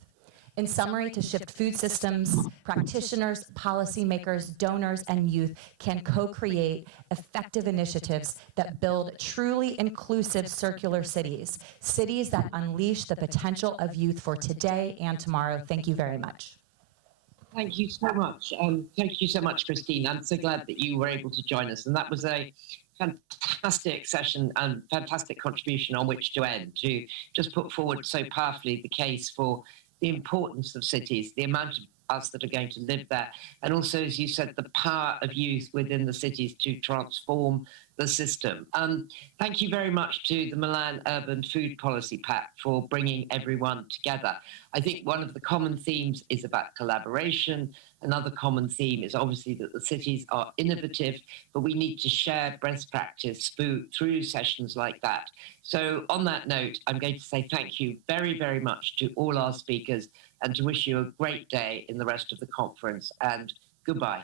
In summary, to shift food systems, practitioners, policymakers, donors, and youth can co-create effective initiatives that build truly inclusive circular cities, cities that unleash the potential of youth for today and tomorrow. Thank you very much. Thank you so much. Thank you so much, Christine. I'm so glad that you were able to join us. And that was a fantastic session and fantastic contribution on which to end, to just put forward so powerfully the case for the importance of cities, the amount of us that are going to live there, and also, as you said, the power of youth within the cities to transform the system. Thank you very much to the Milan Urban Food Policy Pact for bringing everyone together. I think one of the common themes is about collaboration. Another common theme is obviously that the cities are innovative, but we need to share best practice through sessions like that. So on that note, I'm going to say thank you very, very much to all our speakers and to wish you a great day in the rest of the conference, and goodbye.